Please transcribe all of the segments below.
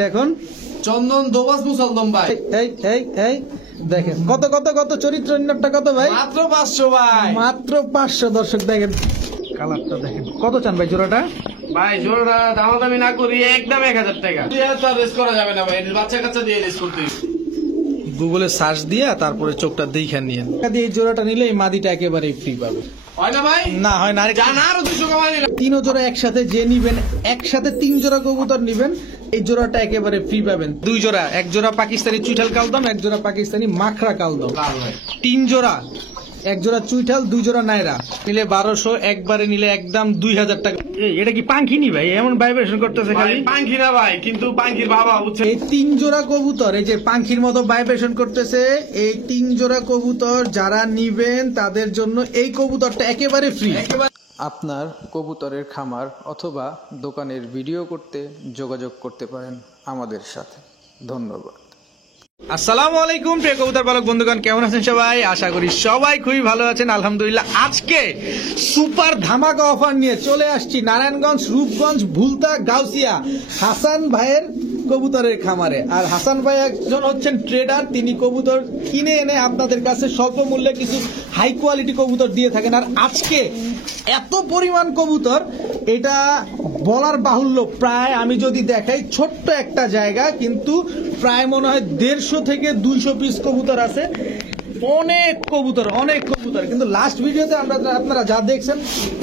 এটা এখন চন্দন দোবাস মুসলদম ভাই। এই এই এই দেখেন কত কত কত চরিত্র নির্ণয়টা কত ভাই? মাত্র 500 ভাই। মাত্র 500। দর্শক দেখেন কালারটা দেখেন। কত চান ভাই জোড়াটা? ভাই জোড়াটা দামাদামি না করি একদম 1000 টাকা। রেস করা যাবে না ভাই, বাচ্চা কাচ্চা দিয়ে রেস করতে। গুগলে সার্চ দিয়া তারপরে চোখটা দেখে নিয়েন। এই জোড়াটা নিলে এই মাদিটা একেবারে ফ্রি পাবে। হয় না ভাই? না হয় না, জানা আরো 200 কমাই নিলাম। 3 জোড়া একসাথে যে নিবেন, একসাথে 3 জোড়া কবুতর নিবেন, এই জোড়াটা একেবারে ফ্রি পাবেন। 2 জোড়া, এক জোড়া পাকিস্তানি চুইঠাল কালদম, এক জোড়া পাকিস্তানি মাখরা কালদম। 3 জোড়া, এক জোড়া চুইঠাল, 2 জোড়া নাইরা নিলে 1200, একবারে নিলে একদম 2000 টাকা। এটা কি পাঙ্খি নি ভাই? এমন ভাইব্রেশন করতেছে খালি। পাঙ্খি না ভাই, কিন্তু পাঙ্খির বাবা বুঝছে। এই 3 জোড়া কবুতর এই যে পাঙ্খির মতো ভাইব্রেশন করতেছে, এই 3 জোড়া কবুতর যারা নিবেন তাদের জন্য এই কবুতরটা একেবারে ফ্রি। আপনার কবুতরের খামার অথবা দোকানের ভিডিও করতে যোগাযোগ করতে পারেন আমাদের সাথে। ধন্যবাদ। আসসালামু আলাইকুম প্রিয় কবুতর পালক বন্ধুগণ, কেমন আছেন সবাই? আশা করি সবাই খুবই ভালো আছেন, আলহামদুলিল্লাহ। আজকে সুপার ধামাকা অফার নিয়ে চলে আসছি নারায়ণগঞ্জ, রূপগঞ্জ, ভুলতা, গাউসিয়া হাসান ভাইয়ের কবুতরের খামারে। আর হাসান ভাই একজন হচ্ছেন ট্রেডার, তিনি কবুতর কিনে এনে আপনাদের কাছে স্বল্প মূল্যে কিছু হাই কোয়ালিটি কবুতর দিয়ে থাকেন। আর আজকে এত পরিমাণ কবুতর, এটা বলার বাহুল্য। প্রায় আমি যদি দেখাই, ছোট্ট একটা জায়গা কিন্তু প্রায় মনে হয় 150 থেকে 200 পিস কবুতর আছে। অনেক কবুতর, অনেক কবুতর। কিন্তু লাস্ট ভিডিওতে আপনারা যা দেখছেন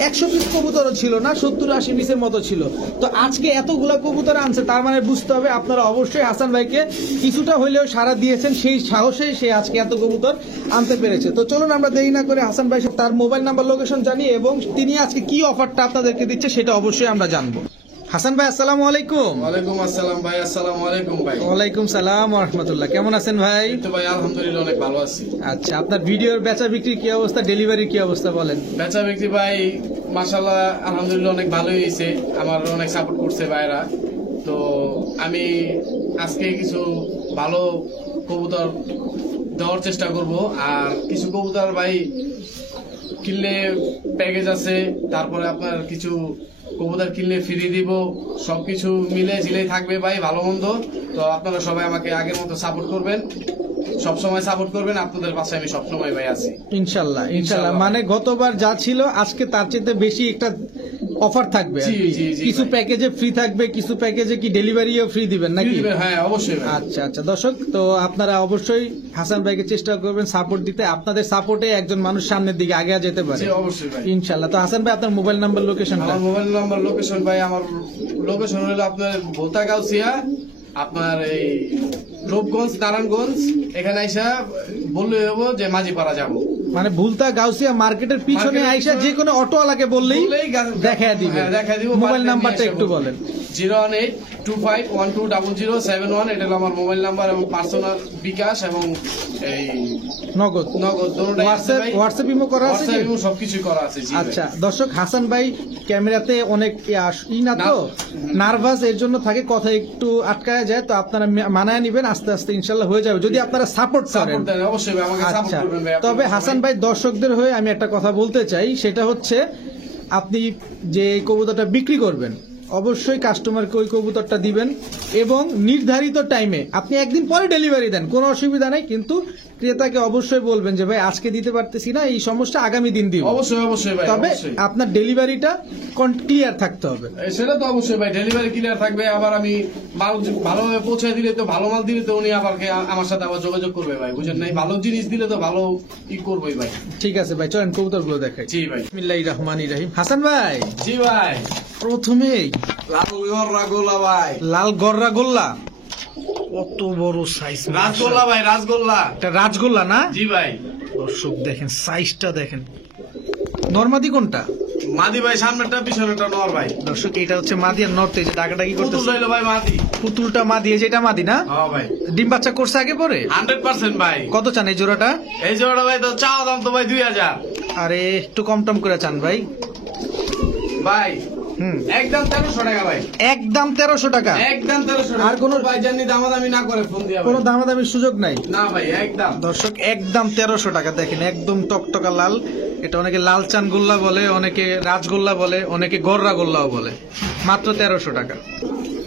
100 পিস কবুতরও ছিল না, 70-80 পিসের মতো ছিল। তো আজকে এতগুলা কবুতর আনছে, তার মানে বুঝতে হবে আপনারা অবশ্যই হাসান ভাইকে কিছুটা হইলেও সাড়া দিয়েছেন, সেই সাহসে সে আজকে এত কবুতর আনতে পেরেছে। তো চলুন আমরা দেরি না করে হাসান ভাই তার মোবাইল নাম্বার, লোকেশন জানি এবং তিনি আজকে কি অফারটা আপনাদেরকে দিচ্ছে সেটা অবশ্যই আমরা জানবো। হাসান ভাই আসসালামু আলাইকুম। ওয়ালাইকুম আসসালাম ভাই। আসসালামু আলাইকুম ভাই। ওয়ালাইকুম সালাম ওয়া রাহমাতুল্লাহ। কেমন আছেন ভাই? তো ভাই আলহামদুলিল্লাহ অনেক ভালো আছি। আচ্ছা, আপনার ভিডিওর বেচা বিক্রির কি অবস্থা, ডেলিভারির কি অবস্থা বলেন? বেচা বিক্রি ভাই মাশাআল্লাহ আলহামদুলিল্লাহ অনেক ভালোই হয়েছে, আমার অনেক সাপোর্ট করছে ভাইরা। তো আমি আজকে কিছু ভালো কবুতর দেওয়ার চেষ্টা করব। আর কিছু কবুতর ভাই কিনলে প্যাকেজ আছে, তারপরে আপনার কিছু কবুতর কিনলে ফ্রি দিব, সবকিছু মিলে ঝিলেই থাকবে ভাই, ভালো মন্দ। তো আপনারা সবাই আমাকে আগের মতো সাপোর্ট করবেন, সবসময় সাপোর্ট করবেন। আপনাদের পাশে আমি সবসময় ভাই আছি ইনশাল্লাহ। ইনশাল্লাহ মানে গতবার যা ছিল আজকে তার চেয়ে বেশি একটা অফার থাকবে। কিছু প্যাকেজে ফ্রি থাকবে, কিছু প্যাকেজে কি ডেলিভারিও ফ্রি দিবেন নাকি? হ্যাঁ অবশ্যই। আচ্ছা আচ্ছা দর্শক, তো আপনারা অবশ্যই হাসান ভাইকে চেষ্টা করবেন সাপোর্ট দিতে। আপনাদের সাপোর্টে একজন মানুষ সামনের দিকে আগে যেতে পারে অবশ্যই ভাই ইনশাল্লাহ। তো হাসান ভাই আপনার মোবাইল নাম্বার, লোকেশন? আমার মোবাইল নাম্বার লোকেশন ভাই, আমার লোকেশন হলো আপনার ভোলতা গাউসিয়া, আপনার এই রূপগঞ্জ, নারায়ণগঞ্জ। এখানে আইসা বললে হবো যে মাঝিপাড়া যাবো, মানে ভুলতা গাউসিয়া মার্কেটের পিছনে আইসা যে কোনো অটোওয়ালাকে বললেই দেখা দিবে। মোবাইল নাম্বারটা একটু বলেন। 01825120071। এটা হলো আমার মোবাইল নাম্বার এবং পার্সোনাল বিকাশ এবং এই নগদ হোয়াটসঅ্যাপ ইমো করা আছে, সবকিছু করা আছে। আচ্ছা দর্শক, হাসান ভাই ক্যামেরাতে অনেক না তো নার্ভাস, এর জন্য থাকে কথা একটু আটকায় যায়। তো আপনারা মানায় নিবেন, আস্তে আস্তে ইনশাল্লাহ হয়ে যাবে যদি আপনারা সাপোর্ট করেন। আচ্ছা, তবে হাসান ভাই দর্শকদের হয়ে আমি একটা কথা বলতে চাই, সেটা হচ্ছে আপনি যে কবুতরটা বিক্রি করবেন অবশ্যই কাস্টমারকে ওই কবুতরটা দিবেন এবং নির্ধারিত টাইমে। আপনি একদিন পরে ডেলিভারি দেন, কোনো অসুবিধা নেই, কিন্তু ক্রেতাকে অবশ্যই বলবেন যে ভাই আজকে দিতে পারতেছি না, এই সমস্যা আগামী দিন দিব। অবশ্যই অবশ্যই ভাই, তবে আপনার ডেলিভারিটা ক্লিয়ার থাকতে হবে। সেটা তো অবশ্যই ভাই, ডেলিভারি ক্লিয়ার থাকবে। আবার আমি মাল ভালোভাবে পৌঁছে দিলে তো, ভালো মাল দিলে তো উনি আবার আমার সাথে আবার যোগাযোগ করবে ভাই, বুঝেন নাই? ভালো জিনিস দিলে তো ভালো করবোই ভাই। ঠিক আছে ভাই, চলেন কবুতর গুলো দেখাই। জি ভাই। বিসমিল্লাহির রহমানির রহিম। হাসান ভাই। জি ভাই। প্রথমেই লাল গররা গোল্লা ভাই। লাল গররা গোল্লা, কত বড় সাইজ! রাজগোল্লা ভাই, রাজগোল্লা। এটা রাজগোল্লা না? জি ভাই। দর্শক দেখেন সাইজটা দেখেন। নরমাদি কোনটা? মাদি ভাই, সামনেটা পিছনেটা নর ভাই। দর্শক এটা হচ্ছে মাদি, আর নরতে যে ডাকাডাকি করতেছে পুতুল ভাই মাদি। পুতুলটা মাদি, যেটা মাদি না? হ্যাঁ ভাই। ডিম বাচ্চা করছে আগে পরে? 100% ভাই। কত চান এই জোড়াটা? এই জোড়াটা ভাই তো চাওয়া দাম তো ভাই 2000। আরে একটু কম টম করে চান ভাই। ভাই একদম 1300 টাকা ভাই, একদম 1300 টাকা। একদম 1300 টাকা। আর কোনো ভাই জানি দামাদামি না করে ফোন দিয়া কোনো দামাদামির সুযোগ নাই। না ভাই, একদম দর্শক একদম 1300 টাকা। দেখেন একদম টকটকা লাল, এটা অনেকে লাল চান গোল্লা বলে, অনেকে রাজগোল্লা বলে, অনেকে গররা গোল্লাও বলে। মাত্র 1300 টাকা।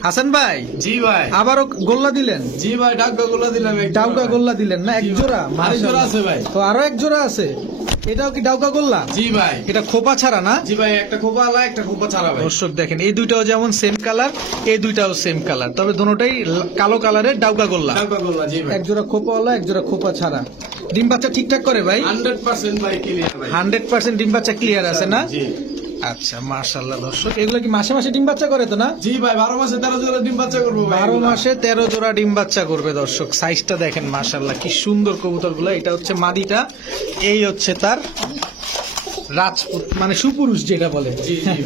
হাসান ভাই, জি ভাই, আবারও গোল্লা দিলেন? জি ভাই, ডাউকা গোল্লা দিলাম, ডাউকা গোল্লা দিলেন না? এক জোড়া? আরেক জোড়া আছে ভাই। তো আরো এক জোড়া আছে, এটাও কি ডাউকা গোল্লা? জি ভাই, এটা খোপা ছাড়া না? জি ভাই, একটা খোপা আলা, একটা খোপা ছাড়া ভাই। দর্শক দেখেন এই দুইটাও যেমন সেম কালার, এই দুইটাও সেম কালার, তবে দুটোটাই কালো কালারের ডাউকা গোল্লা। ডাউকা গোল্লা, জি ভাই। এক জোড়া খোপাওয়ালা, এক জোড়া খোপা ছাড়া। ডিম বাচ্চা ঠিকঠাক করে ভাই? 100% ভাই ক্লিয়ার ভাই। 100% ডিম বাচ্চা ক্লিয়ার আছে না? জি। আচ্ছা মাশাআল্লাহ। দর্শক এগুলো কি মাসে মাসে ডিম বাচ্চা করে তো না? জি ভাই, 12 মাসে 13 জোড়া ডিম বাচ্চা করবো ভাই। 12 মাসে 13 জোড়া ডিম বাচ্চা করবে। দর্শক সাইজটা দেখেন মাশাআল্লাহ, কি সুন্দর কবুতরগুলো। এটা হচ্ছে মাদিটা, এই হচ্ছে তার রাজপুত, মানে সুপুরুষ যেটা বলে। জি জি।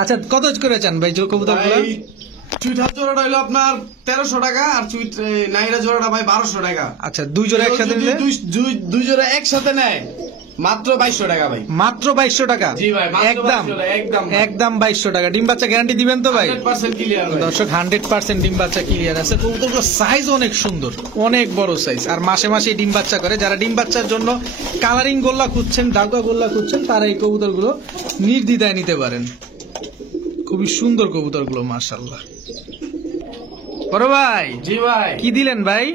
আচ্ছা কত করে চান ভাই কবুতরগুলো? ভাই চুইঠাল জোড়াটা হলো আপনার 1300 টাকা, আর নাইরা জোড়াটা ভাই 1200 টাকা। আচ্ছা দুই জোড়া একসাথে নিলে? দুই জোড়া একসাথে নেয় মাত্র 2200 টাকা ভাই। মাত্র 2200 টাকা? জি ভাই, মাত্র একদম 2200 টাকা, একদম একদম 2200 টাকা। ডিম বাচ্চা গ্যারান্টি দিবেন তো ভাই? 100% ক্লিয়ার ভাই। দর্শক 100% ডিম বাচ্চা ক্লিয়ার আছে। কবুতরগুলো সাইজ অনেক সুন্দর, অনেক বড় সাইজ, আর মাসে মাসে ডিম বাচ্চা করে। যারা ডিম বাচ্চার জন্য কালারিং গোল্লা খুঁজছেন, ডাউকা গোল্লা খুঁজছেন, তারা এই কবুতরগুলো নির্দ্বিধায় নিতে পারেন। খুবই সুন্দর কবুতরগুলো মাশাআল্লাহ। বড় ভাই, জি ভাই, কি দিলেন ভাই?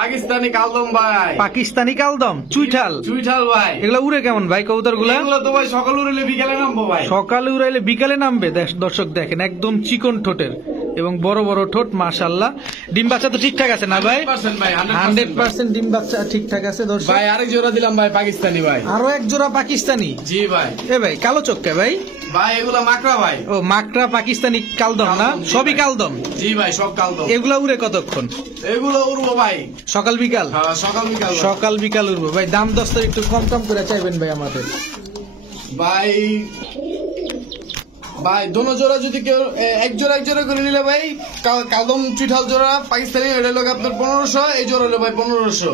পাকিস্তানি কালদম ভাই। পাকিস্তানি কালদম, চুইঠাল। চুইঠাল ভাই। এগুলো উড়ে কেমন ভাই কবুতরগুলো? এগুলো তো ভাই সকাল উড়লে বিকালে নামবো ভাই। সকালে উড়াইলে বিকালে নামবে। দর্শক দেখেন একদম চিকন ঠোঁটের এবং বড় বড় ঠোঁট মাশাআল্লাহ। ডিম বাচ্চা তো ঠিকঠাক আছে না ভাই? 100% ভাই, 100% ডিম বাচ্চা ঠিকঠাক আছে। দর্শক ভাই আরেক জোড়া দিলাম ভাই পাকিস্তানি ভাই। আরো এক জোড়া পাকিস্তানি। জি ভাই। এ ভাই কালো চক্কা ভাই? ভাই এগুলা মাকড়া ভাই। ও মাকড়া পাকিস্তানি কালদম না? কালদম, জি সবই ভাই। কালদম? জি ভাই, সব কালদম। এগুলা উড়ে কতক্ষণ? এগুলো উড়বো ভাই সকাল বিকাল? সকাল বিকাল ভাই। সকাল বিকাল উড়বো ভাই। দাম দস্তার একটু কম কম করে চাইবেন ভাই আমাদের। ভাই ভাই দোনো জোড়া যদি কেউ এক জোড়া করে নিলে ভাই, কালদম চুইঠাল জোড়া পাকিস্তানি এটা হলো আপনার 1500, এই জোড়া হলো ভাই 1500।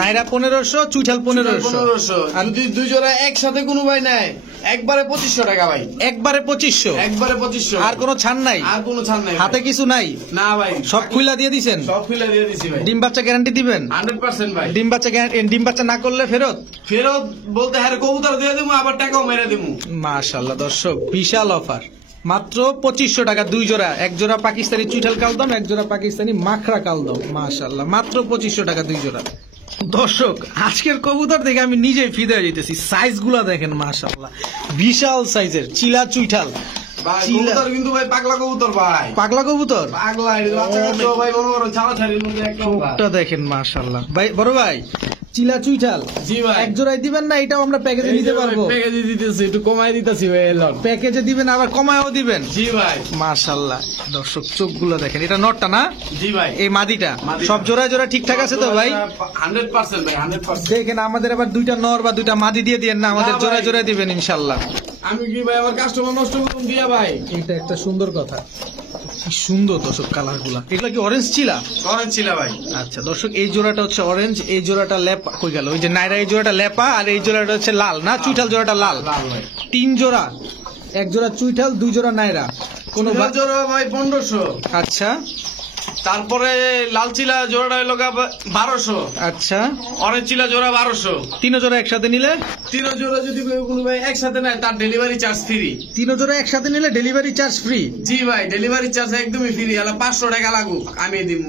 নাইরা 1500, চুইঠাল 1500। 1500। আর যদি দুই জোড়া একসাথে কোনো ভাই নেয় একবারে 2500 টাকা ভাই। একবারে 2500? একবারে 2500। আর কোনো ছাড় নাই? আর কোনো ছাড় নাই হাতে ভাই। কিছু নাই? না ভাই, সব খুইলা দিয়ে দিছেন? সব খুলে দিয়ে দিছি ভাই। ডিম বাচ্চা গ্যারান্টি দিবেন? 100% ভাই। ডিম বাচ্চা না করলে ফেরত? ফেরত বলতে হ্যাঁ, কবুতর দিয়ে দেবো, আবার টাকাও মেরে দেবো। মাশাআল্লাহ। দর্শক বিশাল অফার, মাত্র 2500 টাকা দুই জোড়া। এক জোড়া পাকিস্তানি চুইঠাল কালদম, এক জোড়া পাকিস্তানি মাখরা কালদম। মাশাআল্লাহ, মাত্র 2500 টাকা দুই জোড়া। দর্শক আজকের কবুতর দেখে আমি নিজেই ফিদে হয়ে যেতেছি। সাইজ গুলা দেখেন মাশাআল্লাহ, বিশাল সাইজের চিলা চুইঠাল। ভাই চিলা। কবুতর কিন্তু ভাই পাগলা কবুতর ভাই। পাগলা কবুতর? পাগলা এটা বাচ্চা কাচ্চা ভাই মনে করো ছাড়াছাড়ির মধ্যে একদম ভাই। চোখটা দেখেন মাশাআল্লাহ। ভাই বড় ভাই, চিলা চুইঠাল জি ভাই। এক জোড়ায় দিবেন না? এটাও আমরা প্যাকেজে নিতে পারবো? প্যাকেজে দিতেছি, একটু কমাই দিতেছি ভাই। এলাম প্যাকেজে দিবেন আবার কমায়ও দিবেন? জি ভাই। মাশাআল্লাহ। দর্শক চোখগুলো দেখেন, এটা নটটা না? জি ভাই। এই মাদিটা মাদিটা। সব জোড়ায় জোড়া ঠিকঠাক আছে তো ভাই? 100% ভাই, 100%। দেখেন আমাদের আবার দুইটা নর বা দুইটা মাদি দিয়ে দিয়েন না, আমাদের না ভাই। জোড়ায় জোড়ায় দিবেন ইনশাল্লাহ। আমি কি ভাই আমার কাস্টমার নষ্ট করুন দিয়া ভাই? এটা একটা সুন্দর কথা। কি সুন্দর দর্শক কালার গুলা। এগুলা কি অরেঞ্জ চিলা? করেন ছিল ভাই। আচ্ছা দর্শক এই জোড়াটা হচ্ছে অরেঞ্জ, এই জোড়াটা লেপা কই গেল? ওই যে নাইরা এই জোড়াটা লেপা, আর এই জোড়াটা হচ্ছে লাল না? চুইঠাল জোড়াটা লাল। লাল ভাই। 3 জোড়া, এক জোড়া চুইঠাল, 2 জোড়া নাইরা। কোন চুইঠাল জোড়া ভাই 1500। আচ্ছা তারপরে লাল চিলা জোড়াটা হলো 1200। আচ্ছা, অরেঞ্জ চিলা জোড়া 1200। 3 জোড়া একসাথে নিলে? 3 জোড়া যদি কোনো ভাই একসাথে নেয় তার ডেলিভারি চার্জ ফ্রি। 3 জোড়া একসাথে নিলে ডেলিভারি চার্জ ফ্রি? জি ভাই, ডেলিভারি চার্জ একদমই ফ্রি। হলো 500 টাকা লাগুক আমি দিব।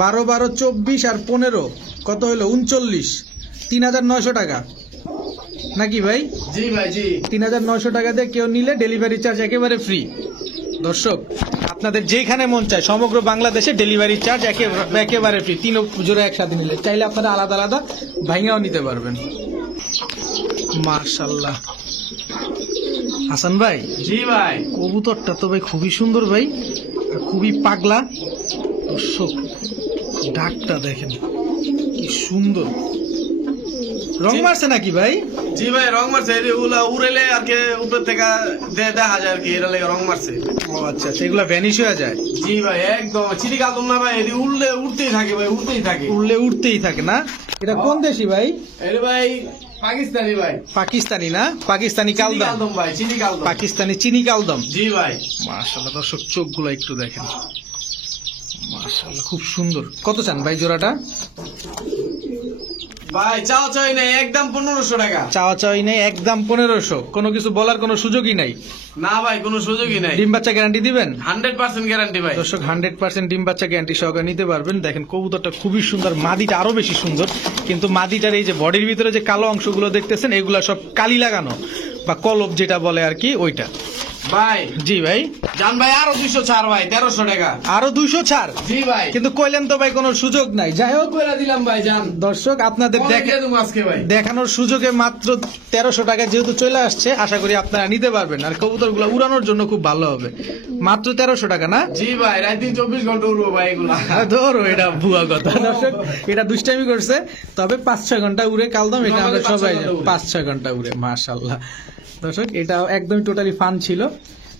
12 12 24 আর 15 কত হলো? 39, 3900 টাকা নাকি ভাই? জি ভাই, জি। 3900 টাকা দিয়ে কেউ নিলে ডেলিভারি চার্জ একেবারে ফ্রি। দর্শক আপনাদের যেখানে মন চায় সমগ্র বাংলাদেশে ডেলিভারি চার্জ একেবারে ফ্রি। 3 জোড়া একসাথে নিলে, চাইলে আপনারা আলাদা আলাদা ভাঙাও নিতে পারবেন। মাশাআল্লাহ। হাসান ভাই, জি ভাই। কবুতরটা তো ভাই খুবই সুন্দর ভাই, আর খুবই পাগলা। দর্শক ডাকটা দেখেন কি সুন্দর। রং মারছে নাকি ভাই? জি ভাই, রং মারছে। এগুলা উড়েলে আর কি উপর থেকে দেখা যায় আর কি, এটা লেগে রং মারছে। ও আচ্ছা, সেগুলা ভ্যানিশ হয়ে যায়? জি ভাই, একদম চিনি কালদম না ভাই। এটি উড়লে উঠতেই থাকে ভাই, উঠতেই থাকে। উড়লে উঠতেই থাকে না? এটা কোন দেশি ভাই? এটা ভাই পাকিস্তানি ভাই, পাকিস্তানি না, পাকিস্তানি চিনি কালদম, কালদম ভাই, চিনি কালদম। পাকিস্তানি চিনি কালদম। জি ভাই। মাশাআল্লাহ দর্শক চোখগুলো একটু দেখেন, মাশাআল্লাহ খুব সুন্দর। কত চান ভাই জোড়াটা? ভাই চাওয়া চাই নাই, একদম 1500 টাকা। চাওয়া চাওয়াই নেই, একদম 1500। কোনো কিছু বলার কোনো সুযোগই নাই। না ভাই, কোনো সুযোগই নাই। ডিম বাচ্চা গ্যারান্টি দিবেন? 100% গ্যারান্টি ভাই। দর্শক 100% ডিম বাচ্চা গ্যারান্টি সহকারে নিতে পারবেন। দেখেন কবুতরটা খুবই সুন্দর, মাদিটা আরো বেশি সুন্দর, কিন্তু মাদিটার এই যে বডির ভিতরে যে কালো অংশগুলো দেখতেছেন এগুলা সব কালি লাগানো বা কলব যেটা বলে আর কি, ওইটা। ভাই জি ভাই। জান ভাই আরো 200 ছাড় ভাই, 1300 টাকা। আরো 200 ছাড়? জি ভাই। কিন্তু কইলেন তো ভাই কোনো সুযোগ নাই। যাই হোক কইরা দিলাম ভাই জান। দর্শক আপনাদের আজকে ভাই দেখানোর সুযোগে মাত্র 1300 টাকা যেহেতু চলে আসছে, আশা করি আপনারা নিতে পারবেন। আর কবুতরগুলো উড়ানোর জন্য খুব ভালো হবে। মাত্র 1300 টাকা না? জি ভাই, রাত দিন 24 ঘন্টা উড়বো ভাই এগুলা। ধরো এটা ভুয়া কথা দর্শক, এটা দুষ্টামি করছে। তবে 5-6 ঘন্টা উড়ে কালদম, এটা আমরা সবাই 5-6 ঘন্টা উড়ে। মাশাআল্লাহ দর্শক, এটা একদম টোটালি ফান ছিল।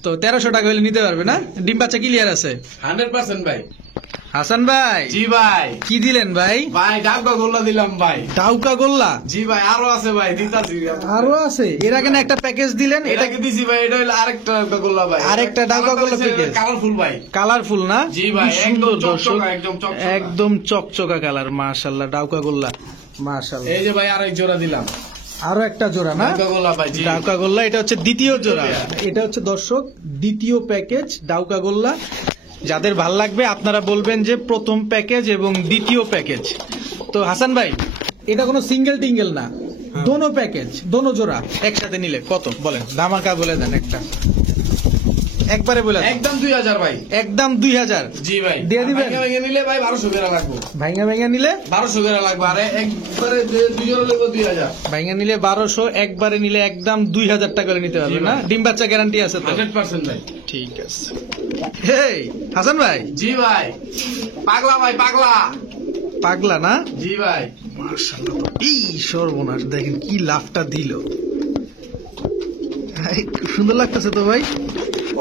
তো 1300 টাকা হলে নিতে পারবে না? ডিম বাচ্চা ক্লিয়ার আছে 100% ভাই। হাসান ভাই জি ভাই। কি দিলেন ভাই? ভাই ডাউকা গোল্লা দিলাম ভাই। ডাউকা গোল্লা? জি ভাই, আরো আছে ভাই, দিতাছি। আরো আছে? এর আগে না একটা প্যাকেজ দিলেন, এটাকে দিছি ভাই, এটা হলো আরেকটা ডাউকা গোল্লা ভাই। আরেকটা ডাউকা গোল্লা প্যাকেজ, কালারফুল ভাই। কালারফুল না? জি ভাই, কি একদম সুন্দর দর্শক, চকচকা, একদম চকচকা। একদম চকচকা কালার। মাশাআল্লাহ ডাউকা গোল্লা, মাশাআল্লাহ। এই যে ভাই আরেক জোড়া দিলাম, আরো একটা জোড়া না? ডাউকা গোল্লা ভাই। জি ডাউকা গোল্লা, এটা হচ্ছে দ্বিতীয় জোড়া। এটা হচ্ছে দর্শক দ্বিতীয় প্যাকেজ ডাউকা গোল্লা। যাদের ভাল লাগবে আপনারা বলবেন যে প্রথম প্যাকেজ এবং দ্বিতীয় প্যাকেজ। তো হাসান ভাই, এটা কোনো সিঙ্গেল টিঙ্গেল না, দোনো প্যাকেজ, দোনো জোড়া একসাথে নিলে কত বলেন? ধামাকা বলে দেন একটা, একবারে বলে দেন। একদম 2000 ভাই। একদম 2000? জি ভাই। দিয়ে দিবেন? ভাঙা নিলে ভাই 1200 টাকা লাগবে। ভাইঙ্গা ভাইঙ্গা নিলে 1200 টাকা লাগবে, আর একবারে দুই জোড়া লাগবে 2000। ভাইঙ্গা নিলে 1200, একবারে নিলে একদম 2000 টাকা করে নিতে পারবেন না? ডিম বাচ্চা গ্যারান্টি আছে তো? 100% ভাই। ঠিক আছে। হেই হাসান ভাই। জি ভাই। পাগলা ভাই, পাগলা। পাগলা না? জি ভাই। মাশাআল্লাহ, এই সর্বনাশ দেখেন কি লাফটা দিল। খুব সুন্দর লাগতেছে তো ভাই।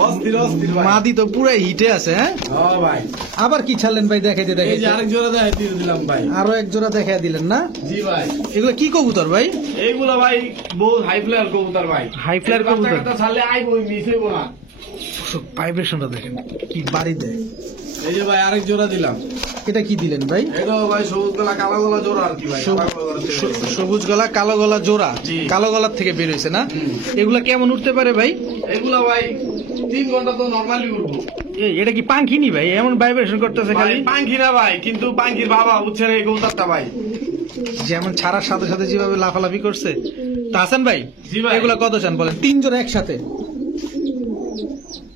অস্থির অস্থির ভাই। মাদি তো পুরাই হিটে আছে। হ্যাঁ হ্যাঁ ভাই। আবার কি ছাড়লেন ভাই? দেখাইতে এই যে দেখাইতে আরেক জোড়া দিয়ে দিলাম ভাই। আরো এক জোড়া দেখাই দিলেন না? জি ভাই। এগুলো কি কবুতর ভাই? এইগুলো ভাই বহু হাই ফ্লায়ার কবুতর ভাই। হাই ফ্লায়ার কবুতর? ছাড়লে আইবো, মিস হইবো না। ভাইব্রেশনটা দেখেন কি বাড়ি দেয়। এই যে ভাই আরেক জোড়া দিলাম। এটা কি দিলেন ভাই? এটা ভাই সবুজ গলা কালো গলা জোড়া আর কি ভাই। সবুজ গলা কালো গলা জোড়া। জি। কালো গলার থেকে বের হয়েছে না? এগুলা কেমন উঠতে পারে ভাই? এগুলা ভাই 3 ঘন্টা তো নরমালি উঠবো। এটা কি পাঙ্খিনি ভাই? এমন ভাইব্রেশন করতেছে খালি। পাঙ্খি না ভাই, কিন্তু পাঙ্খির বাবা বুঝছেন এই কবুতরটা ভাই। যেমন ছাড়ার সাথে সাথে যেভাবে লাফালাফি করছে। তা হাসান ভাই, জি ভাই। এগুলা কত চান বলেন? 3 জোড়া একসাথে?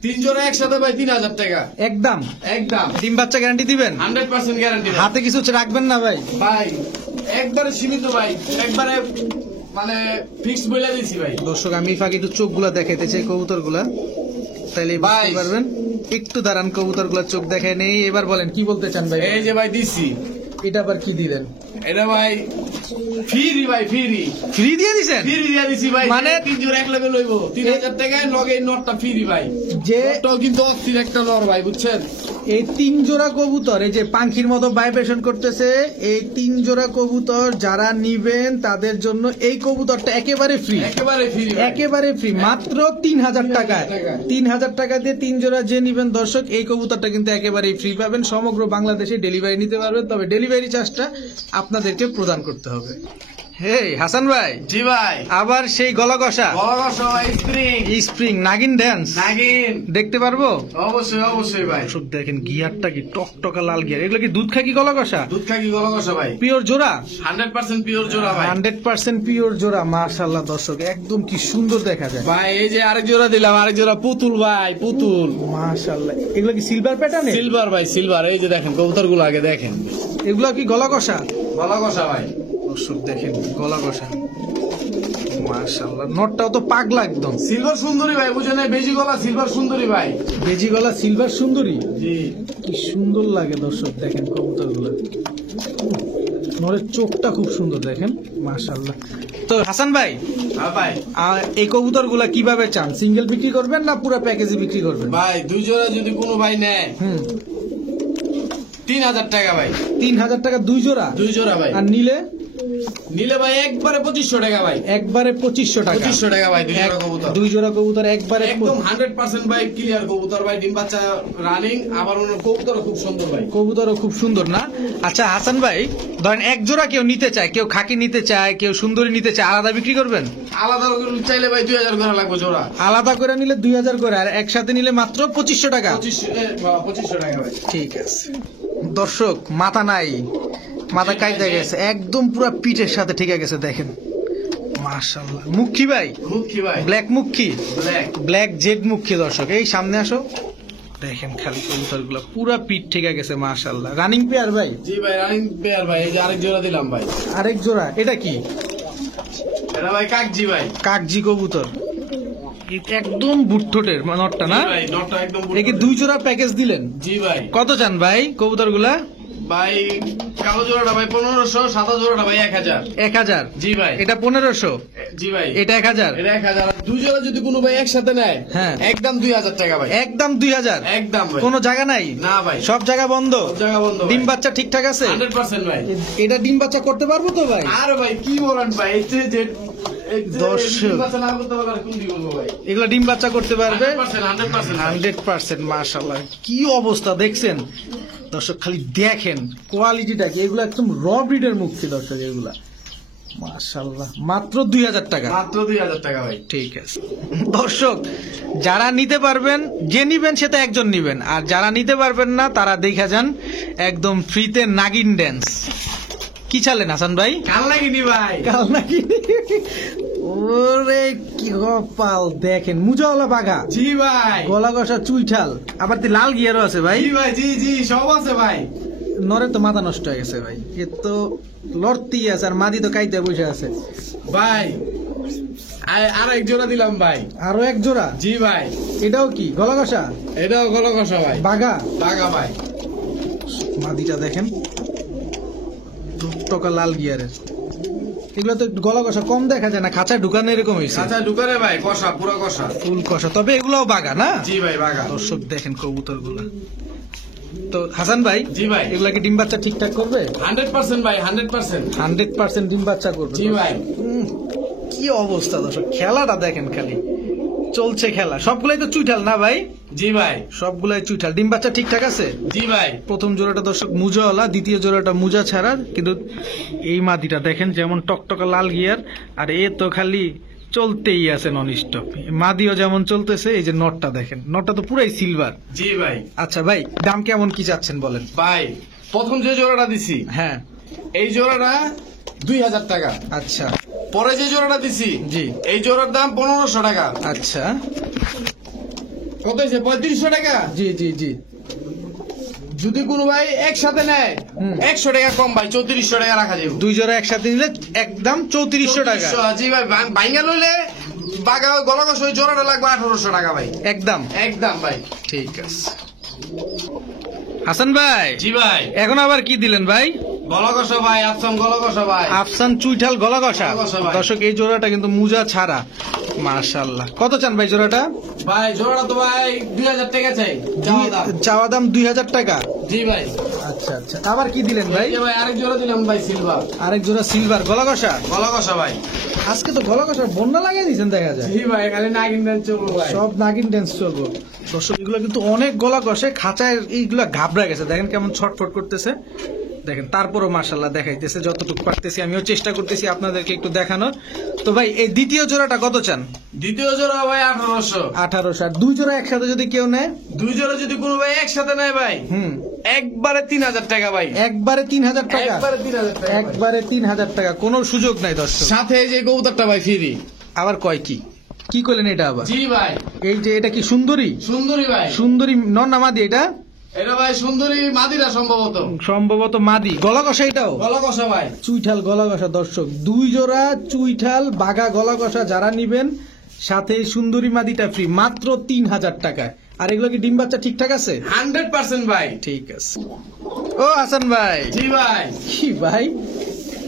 3 জোড়া একসাথে ভাই 3000 টাকা একদম? একদম। ডিম বাচ্চা গ্যারান্টি দিবেন? 100% গ্যারান্টি। হাতে কিছু রাখবেন না ভাই? ভাই একবারে সীমিত ভাই, একবারে মানে ফিক্স বলে দিছি ভাই। দর্শক আমি ফাঁকে একটু চোখগুলা দেখাইতে চাই কবুতর গুলা, তাইলে ভাই। বুঝতে পারবেন। একটু দাঁড়ান, কবুতর গুলা চোখ দেখায় নেই। এবার বলেন কি বলতে চান ভাই? এই যে ভাই দিছি। এটা আবার কি দিলেন? এটা ভাই ফ্রি ভাই, ফ্রি ফ্রি দিয়ে দিছেন? ফ্রি দিয়ে দিছি ভাই। মানে 3 জোড়া এক লেভেল হইব 3000 টাকায়, লগে এই নটটা ফ্রি ভাই। যে নটটাও কিন্তু অস্থির একটা নর ভাই, বুঝছেন? এই 3 জোড়া কবুতর এই যে পাখির মতো ভাইব্রেশন করতেছে, এই 3 জোড়া কবুতর যারা নিবেন তাদের জন্য এই কবুতরটা একেবারে ফ্রি, একেবারে ফ্রি, একেবারে ফ্রি, মাত্র 3000 টাকায়। 3000 টাকা দিয়ে 3 জোড়া যে নিবেন দর্শক, এই কবুতরটা কিন্তু একেবারেই ফ্রি পাবেন। সমগ্র বাংলাদেশে ডেলিভারি নিতে পারবেন, তবে ডেলিভারি চার্জটা আপনাদেরকে প্রদান করতে হবে। হেই হাসান ভাই। জি ভাই। আবার সেই গলা কষা স্প্রিং নাগিন ড্যান্স নাগিন দেখতে পারবো? অবশ্যই অবশ্যই ভাই। দর্শক দেখেন গিয়ারটা কি টকটকা লাল গিয়ার। এগুলো কি দুধ খাকি গলা কষা? দুধ খাকি গলা কষা ভাই। পিওর জোড়া? 100% পিওর জোড়া ভাই। 100% পিওর জোড়া। মাশাআল্লাহ দর্শক একদম কি সুন্দর দেখা যায় ভাই। এই যে আরেক জোড়া দিলাম, আরেক জোড়া পুতুল ভাই, পুতুল। মাশাআল্লাহ। এগুলো কি সিলভার প্যাটার্নে? সিলভার ভাই, সিলভার। এই যে দেখেন কবুতর গুলো আগে দেখেন। এগুলো কি গলা কষা? গলা কষা ভাই। দর্শক দেখেন গলা কষা। মাশাআল্লাহ, নটটাও তো পাগলা একদম। সিলভার সুন্দরী ভাই, বুঝেন? বেজি গলা সিলভার সুন্দরী ভাই। বেজি গলা সিলভার সুন্দরী। জি। কি সুন্দর লাগে দর্শক দেখেন কবুতরগুলো। নরের চোখটা খুব সুন্দর দেখেন। মাশাআল্লাহ। তো হাসান ভাই, হ্যাঁ ভাই। এই কবুতরগুলা কিভাবে চান? সিঙ্গেল বিক্রি করবেন না পুরো প্যাকেজে বিক্রি করবেন? ভাই 2 জোড়া যদি কোনো ভাই নেয় 3000 টাকা ভাই। 3000 টাকা 2 জোড়া? 2 জোড়া ভাই। আর নিলে নিলে ভাই একবারে 2500 টাকা ভাই, একবারে 2500 টাকা। 2500 টাকা ভাই দুই জোড়া কবুতর। দুই জোড়া কবুতর একবারে একদম 100% ভাই ক্লিয়ার কবুতর ভাই, ডিম বাচ্চা রানিং, আবার অন্য কবুতর খুব সুন্দর ভাই। কবুতরও খুব সুন্দর না? আচ্ছা হাসান ভাই, ধরেন এক জোড়া কেউ নিতে চায়, কেউ খাকি নিতে চায়, কেউ সুন্দরী নিতে চায়, আলাদা বিক্রি করবেন? আলাদা করে চাইলে ভাই 2000 করে লাগবে জোড়া। আলাদা করে নিলে 2000 করে, আর একসাথে নিলে মাত্র 2500 টাকা। 2500 টাকা ভাই। ঠিক আছে দর্শক, মাথা নাই, মাথা কাইতে গেছে একদম, পুরো পিঠের সাথে ঠিক গেছে দেখেন, মাশাআল্লাহ। মুখী ভাই, মুখী ভাই, ব্ল্যাক মুখী, ব্ল্যাক ব্ল্যাক জেড মুখী। দর্শক এই সামনে আসো, দেখেন খালি কবুতর গুলো পুরা পিঠ ঠিক গেছে মাশাআল্লাহ। রানিং পেয়ার ভাই? জি ভাই রানিং পেয়ার ভাই। এই যে আরেক জোড়া দিলাম ভাই। আরেক জোড়া, এটা কি? এটা ভাই কাকজি ভাই, কাকজি কবুতর, একদম বুটঠোটের নটটা না? জি ভাই নটটা একদম এ কি দুই জোড়া প্যাকেজ দিলেন? জি ভাই। কত চান ভাই কবুতর গুলা? ভাই কালো জোড়াটা ভাই 1500, সাদা জোড়াটা ভাই 1000। 1000? জি ভাই। এটা 1500? জি ভাই। এটা 1000? এটা 1000। দুই জোড়া যদি কোনো ভাই একসাথে নেয়, হ্যাঁ, একদম 2000 টাকা ভাই। একদম 2000? একদম ভাই। কোনো জায়গা নাই? না ভাই, সব জায়গা বন্ধ? সব জায়গা বন্ধ। ডিম বাচ্চা ঠিকঠাক আছে? 100% ভাই। এটা ডিম বাচ্চা করতে পারবো তো ভাই? আর ভাই কি বলেন ভাই, এই যে দর্শক, না করতে পারলে আর কোন দিব ভাই? এগুলো ডিম বাচ্চা করতে পারবে 100%। 100% মাশাআল্লাহ। কি অবস্থা দেখছেন দর্শক, খালি দেখেন কোয়ালিটিটা কি, এগুলো একদম র ব্রিডের মুক্তি দর্শক, এগুলা মাশাআল্লাহ। মাত্র 2000 টাকা? মাত্র 2000 টাকা ভাই। ঠিক আছে দর্শক, যারা নিতে পারবেন, যে নিবেন সেটা একজন নিবেন, আর যারা নিতে পারবেন না তারা দেখা যান একদম ফ্রিতে নাগিন ড্যান্স। কি চালেন হাসান ভাই? কাল লাগিনি ভাই, কাল নাকি? ওরে কি কপাল দেখেন, মুজাওয়ালা বাঘা। জি ভাই। গলা কষা চুইঠাল, আবার লাল গিয়ারও আছে ভাই। জি ভাই, জি জি সব আছে ভাই। নরে তো মাথা নষ্ট হয়ে গেছে ভাই, এ তো লড়তেই আছে, আর মাদি তো কাইতে বসে আছে ভাই। আর এক জোড়া দিলাম ভাই। আরো এক জোড়া? জি ভাই। এটাও কি গলা কষা? এটাও গলা কষা ভাই, বাঘা? বাঘা ভাই। মাদিটা দেখেন, টকা লাল গিয়ারের। এগুলো তো গলা কষা কম দেখা যায় না, খাঁচা ঢুকানো এরকম হয়েছে। আচ্ছা ঢুকারে ভাই, কষা পুরো কষা, ফুল কষা, তবে এগুলোও বাঘা না? জি ভাই বাঘা। দর্শক দেখেন কবুতর গুলা। তো হাসান ভাই, জি ভাই, এগুলা কি ডিম বাচ্চা ঠিকঠাক করবে? 100% ভাই, 100%। 100% ডিম বাচ্চা করবে? জি ভাই। কি অবস্থা দর্শক, খেলাটা দেখেন খালি চলছে খেলা। সবগুলাই তো চুইঠাল না ভাই? জি ভাই, সবগুলাই চুইঠাল। ডিম বাচ্চা ঠিকঠাক আছে? জি ভাই। প্রথম জোড়াটা দর্শক মুজাওয়ালা, দ্বিতীয় জোড়াটা মুজা ছাড়া, কিন্তু এই মাদিটা দেখেন যেমন টকটকা লাল গিয়ার, আর এ তো খালি চলতেই আছে নন স্টপ। মাদিও যেমন চলতেছে, এই যে নটটা দেখেন, নটটা তো পুরাই সিলভার। জি ভাই। আচ্ছা ভাই, দাম কেমন কি চাচ্ছেন বলেন? ভাই প্রথম যে জোড়াটা দিছি, হ্যাঁ, এই জোড়াটা 2000 টাকা। আচ্ছা। পরে যে জোড়াটা দিছি, জি, এই জোড়ার দাম 1500 টাকা। আচ্ছা। কত হয়েছে? 3500 টাকা। জি জি জি। যদি কোনো ভাই একসাথে নেয়, 100 টাকা কম ভাই, 3400 টাকা রাখা যাবে। দুই জোড়া একসাথে নিলে একদম 3400 টাকা। জি ভাই, ভাঙ্গা লইলে বাঘা গলা কষ ওই জোড়াটা লাগবে 1800 টাকা ভাই, একদম একদম ভাই। ঠিক আছে। হাসান ভাই, জি ভাই। এখন আবার কি দিলেন ভাই? গলা কষা ভাই, আফসান গলা কষা ভাই, আফসান চুইঠাল গলা কষা। গলা কষা ভাই। দর্শক এই জোড়াটা কিন্তু মুজা ছাড়া, মাশাআল্লাহ। কত চান ভাই জোড়াটা? ভাই জোড়া তো ভাই 2000 টাকা চাই, চাওয়া দাম। চাওয়া দাম 2000 টাকা? জি ভাই। আচ্ছা আচ্ছা, আবার কি দিলেন ভাই? এই যে ভাই আরেক জোড়া দিলাম ভাই, সিলভার। আরেক জোড়া সিলভার গলা কষা? গলা কষা ভাই। আজকে তো গলা কষার বন্যা লাগিয়ে দিয়েছেন দেখা যায়। জি ভাই, খালি নাগিন ডান্স চলবো ভাই, সব নাগিন ড্যান্স চলবো। দর্শক এগুলো কিন্তু অনেক গলা কষে, খাঁচায় এইগুলা ঘাবড়া গেছে, দেখেন কেমন ছটফট করতেছে দেখেন। তারপরও মাশাআল্লাহ দেখাইতেছে যতটুকু পারতেছি, আমিও চেষ্টা করতেছি আপনাদেরকে একটু দেখানোর। তো ভাই এই দ্বিতীয় জোড়াটা কত চান? দ্বিতীয় জোড়া ভাই 1800। 1800। আর দুই জোড়া একসাথে যদি কেউ নেয়? দুই জোড়া যদি কোনো ভাই একসাথে নেয় ভাই, একবারে 3000 টাকা ভাই, একবারে 3000 টাকা? একবারে 3000 টাকা, একবারে 3000 টাকা, কোনো সুযোগ নাই দর্শক। সাথে এই যে কবুতরটা ভাই ফ্রি। আবার কয় কি কি করলেন এটা আবার? জি ভাই। এই যে এটা কি সুন্দরী? সুন্দরী ভাই। সুন্দরী নর না মাদি এটা? এটা ভাই সুন্দরী মাদিরা সম্ভবত, সম্ভবত মাদি। গলা কষা এটাও? গলা কষা ভাই, চুইঠাল গলা কষা। দর্শক দুই জোড়া চুইঠাল বাঘা গলা কষা যারা নিবেন, সাথে সুন্দরী মাদিটা ফ্রি, মাত্র 3000 টাকায়। আর এগুলো কি ডিম বাচ্চা ঠিকঠাক আছে? 100% ভাই। ঠিক আছে। ও হাসান ভাই। জি ভাই। কি ভাই,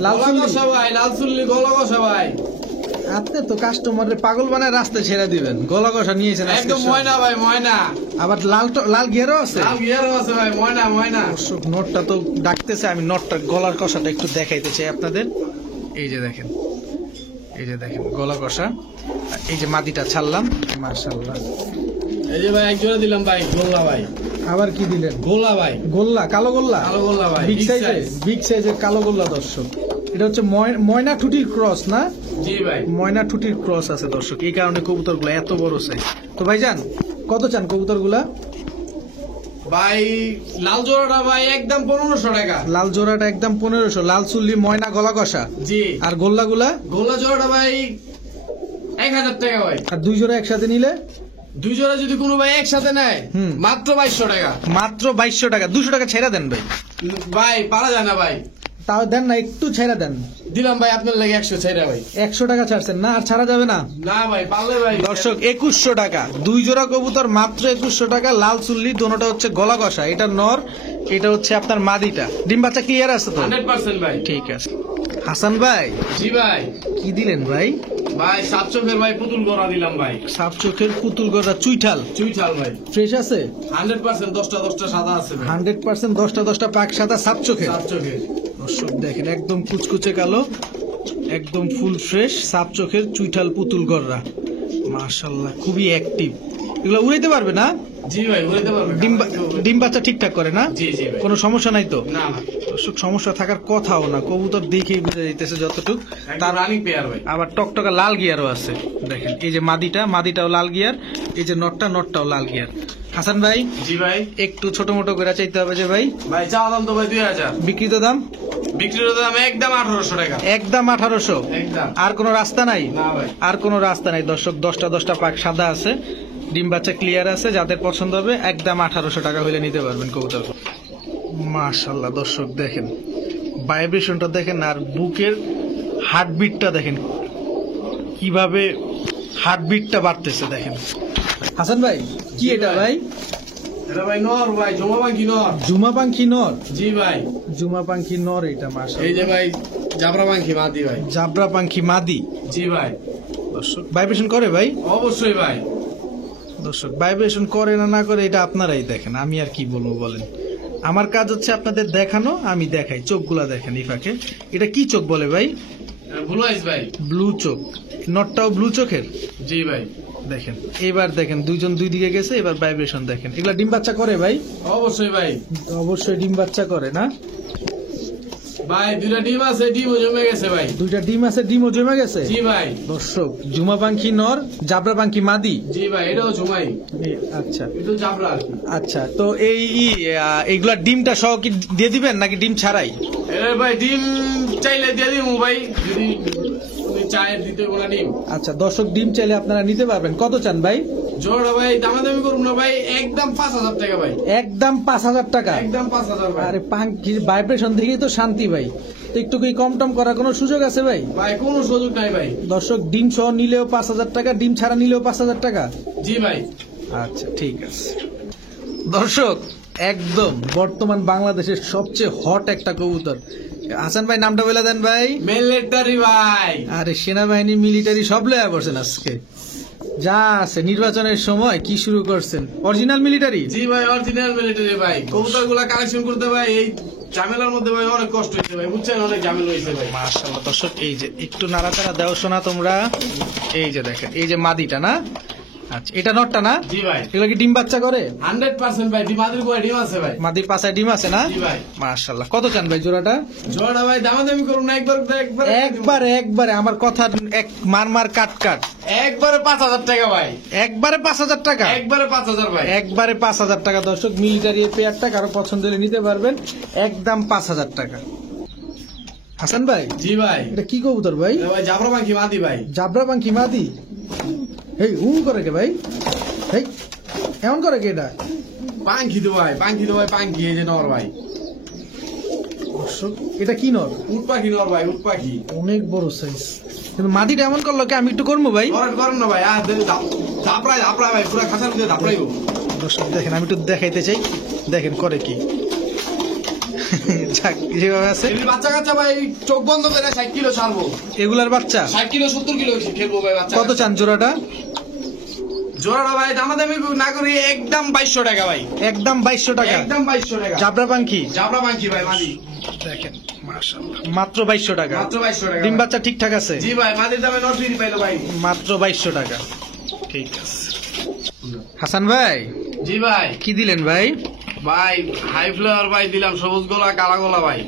লাল গলা চুল্লি? কষা ভাই, লাল চুল্লি গলা কষা ভাই। আপনি তো কাস্টমারের পাগল বানায় রাস্তায় ছেড়ে দিবেন, গলা কষা নিয়েছেন আজকে একদম সব। ময়না ভাই, ময়না। আবার লাল গিয়ারও আছে? লাল গিয়ারও আছে ভাই, ময়না ময়না। দর্শক নটটা তো ডাকতেছে, আমি নটটার গলার কষাটা একটু দেখাইতে চাই আপনাদের। এই যে দেখেন, এই যে দেখেন গলা কষা। এই যে মাদিটা ছাড়লাম, মাশাআল্লাহ। এই যে ভাই এক জোড়া দিলাম ভাই, গোল্লা ভাই। আবার কি দিলেন? গোল্লা ভাই, গোল্লা, কালো গোল্লা। কালো গোল্লা ভাই, বিগ সাইজের, বিগ সাইজের কালো গোল্লা দর্শক। এটা হচ্ছে ময়না ঠুটির ক্রস না? জি ভাই, ময়না ঠুটির ক্রস আছে দর্শক, এই কারণে কবুতরগুলো এত বড় সাইজ। তো ভাইজান কত চান কবুতরগুলা? ভাই লাল জোড়াটা ভাই একদম 1500 টাকা। লাল জোড়াটা একদম 1500, লাল চুল্লি ময়না গলা কষা। জি। আর গোল্লাগুলা? গোল্লা জোড়াটা ভাই 1000 টাকা ভাই। আর দুই জোড়া একসাথে নিলে? দুই জোড়া যদি কোনো ভাই একসাথে নেয় মাত্র 2200 টাকা। মাত্র 2200 টাকা। 200 টাকা ছেড়ে দেন ভাই। ভাই পারা যায় না ভাই। তাও দেন না, একটু ছেড়ে দেন। দিলাম ভাই আপনার লাগে 100 ছেড়ে ভাই। 100 টাকা ছাড়ছেন না? আর ছাড়া যাবে না? না ভাই পারলে ভাই। দর্শক 2100 টাকা, দুই জোড়া কবুতর মাত্র 2100 টাকা। লাল চুল্লি, দোনোটা হচ্ছে গলা কষা। এটা নর, এটা হচ্ছে আপনার মাদিটা। ডিম বাচ্চা ক্লিয়ার আছে তো? 100% ভাই। ঠিক আছে। হাসান ভাই, জি ভাই। কি দিলেন ভাই? ভাই সাত চোখের ভাই পুতুল গড়া দিলাম ভাই। সাপ চোখের পুতুল গড়া চুইঠাল। চুইঠাল ভাই। ফ্রেশ আছে? 100% 10টা সাদা আছে ভাই। 100% 10টা পাক সাদা সাপ চোখের। সাত চোখের। দর্শক দেখেন একদম কুচকুচে কালো, একদম ফুল ফ্রেশ সাপ চোখের চুইঠাল পুতুল গড়া। মাশাআল্লাহ, খুবই অ্যাক্টিভ। এগুলো উড়াইতে পারবে না? জি ভাই উড়াইতে পারবে। ডিম বাচ্চা ঠিকঠাক করে না? জি জি ভাই। কোনো সমস্যা নাই তো? না না। দর্শক সমস্যা থাকার কথাও না, কবুতর দেখেই বুঝে যাইতেছে যতটুক। তার রানিং পেয়ার ভাই। আবার টকটকা লাল গিয়ারও আছে দেখেন। এই যে মাদিটাও লাল গিয়ার, এই যে নটটাও লাল গিয়ার। হাসান ভাই, জি ভাই। একটু ছোট মোটো করে চাইতে হবে যে ভাই। ভাই চাওয়া দাম তো ভাই 2000। বিক্রিত দাম? বিক্রির দাম একদম 1800 টাকা। একদম 1800। একদম। আর কোনো রাস্তা নাই? না ভাই। আর কোনো রাস্তা নাই দর্শক। 10টা পাক সাদা আছে, ডিম বাচ্চা ক্লিয়ার আছে। যাদের পছন্দ হবে একদম 1800 টাকা হইলে নিতে পারবেন কবুতর। মাশাআল্লাহ দর্শক দেখেন ভাইব্রেশনটা দেখেন, আর বুকের হার্টবিটটা দেখেন কিভাবে হার্টবিটটা বাড়তেছে দেখেন। হাসান ভাই, কি এটা ভাই? এটা ভাই নর ভাই, জমা পাখি নর। জুমা পাখি নর? জি ভাই। জুমা পাখি নর এটা এই মাশাআল্লাহ। যে ভাই জাবরা পাখি মাদি ভাই। জাবরা পাখি মাদি। জি ভাই। দর্শক ভাইব্রেশন করে ভাই? অবশ্যই ভাই। দর্শক ভাইব্রেশন করে না করে এটা আপনারাই দেখেন, আমি আর কি বলবো বলেন। আমার কাজ হচ্ছে আপনাদের দেখানো, আমি দেখাই। চোখগুলা দেখেন ইফাকে, এটা কি চোখ বলে ভাই? ব্লু আইস ভাই। ব্লু চোখ। নটটাও ব্লু চোখের? জি ভাই। দেখেন এবার দেখেন দুইজন দুই দিকে গেছে, এবার ভাইব্রেশন দেখেন। এগুলা ডিম বাচ্চা করে ভাই? অবশ্যই ভাই। অবশ্যই ডিম বাচ্চা করে না ভাই? দুইটা ডিম আছে, ডিমও জমে গেছে ভাই। দুইটা ডিম আছে, ডিমও জমে গেছে? জি ভাই। দর্শক জুমা পাখি নর, জাবরা পাখি মাদি। জি ভাই, এটাও জুমাই। আচ্ছা এটা জাবরা আর কি। আচ্ছা, তো এইগুলা ডিমটা সহ কি দিয়ে দিবেন নাকি ডিম ছাড়াই? এর ভাই ডিম চাইলে দিয়ে দিমু ভাই, যদি তুমি চায় দিতে বলা ডিম। আচ্ছা দর্শক, ডিম চাইলে আপনারা নিতে পারবেন। কত চান ভাই? জোড়া ভাই দামাদামি করুন না ভাই, একদম 5000 টাকা ভাই। একদম 5000 টাকা? একদম 5000 ভাই। আরে পাখির ভাইব্রেশন দেখেই তো শান্তি ভাই, তো একটু কি কম টম করার কোনো সুযোগ আছে ভাই? ভাই কোনো সুযোগ নাই ভাই। দর্শক ডিম সহ নিলেও 5000 টাকা, ডিম ছাড়া নিলেও 5000 টাকা? জি ভাই। আচ্ছা ঠিক আছে। দর্শক একদম বর্তমান বাংলাদেশের সবচেয়ে হট একটা কবুতর। হাসান ভাই নামটা বলে দেন ভাই। মিলিটারি ভাই। আরে সেনাবাহিনী মিলিটারি সব লয়া করছেন আজকে, যা আছে নির্বাচনের সময় কি শুরু করছেন। Original military? জি ভাই, অরিজিনাল মিলিটারি ভাই। কবুতর গুলা কালেকশন করতে ভাই এই ঝামেলার মধ্যে ভাই অনেক কষ্ট হয়েছে ভাই, বুঝছেন? অনেক ঝামেলা হয়েছে ভাই। মাশাআল্লাহ দর্শক, এই যে একটু নাড়াচাড়া দাও শোনা তোমরা। এই যে দেখেন, এই যে মাদিটা না? আচ্ছা, এটা নটটা না? জি ভাই। এগুলো কি ডিম বাচ্চা করে? 100% ভাই। ডিমাদের গোয়া ডিম আছে ভাই। মাদির পাশায় ডিম আছে না? জি ভাই। মাশাআল্লাহ। কত চান ভাই জোড়াটা? জোড়া ভাই দামাদামি করুন না, একবারে আমার কথা এক মার কাট একবারে 5000 টাকা ভাই। একবারে 5000 টাকা? একবারে 5000 ভাই। একবারে 5000 টাকা দর্শক। মিলিটারি পেয়ারটা কারো পছন্দ হলে নিতে পারবেন, একদম 5000 টাকা। হাসান ভাই, জি ভাই। এটা কি কবুতর ভাই? এটা ভাই জাবরা পাখি মাদি ভাই। জাবরা পাখি মাদি? এই করে কে ভাই? এই এমন করে কে এটা? পাখি তো ভাই, পাখি এই যে নর ভাই। দর্শক এটা কি নর? উট পাখি নর ভাই, উট পাখি। অনেক বড় সাইজ, কিন্তু মাদিটা এমন করলো কি? আমি একটু করবো ভাই। করেন না ভাই, আর ধাপড়াই ভাই, পুরো খাসার ভিতরে ধাপড়াইবো। দর্শক দেখেন, আমি একটু দেখাইতে চাই, দেখেন করে কি। যাক, যেভাবে আছে। এমনি বাচ্চা কাচ্চা ভাই চোখ বন্ধ করে 60 কিলো ছাড়বো। এগুলার বাচ্চা 60 কিলো 70 কিলো খেলবো ভাই বাচ্চা। কত চান জোড়াটা? জোড়াটা ভাই দামাদামি না করি একদম 2200 টাকা ভাই, একদম 2200 টাকা। একদম 2200 টাকা। জাবরা পাখি জাবরা পাখি ভাই মাদি, দেখেন মাশাআল্লাহ, মাত্র 2200 টাকা। মাত্র 2200 টাকা। ডিম বাচ্চা ঠিকঠাক আছে? জি ভাই, মাদির দামে নট ফ্রি পাইলো ভাই, মাত্র 2200 টাকা। ঠিক আছে হাসান ভাই, জি ভাই। কি দিলেন ভাই? ভাই হাই ফ্লাওয়ার ভাই দিলাম, সবুজ গোলা কালা গোলা ভাই,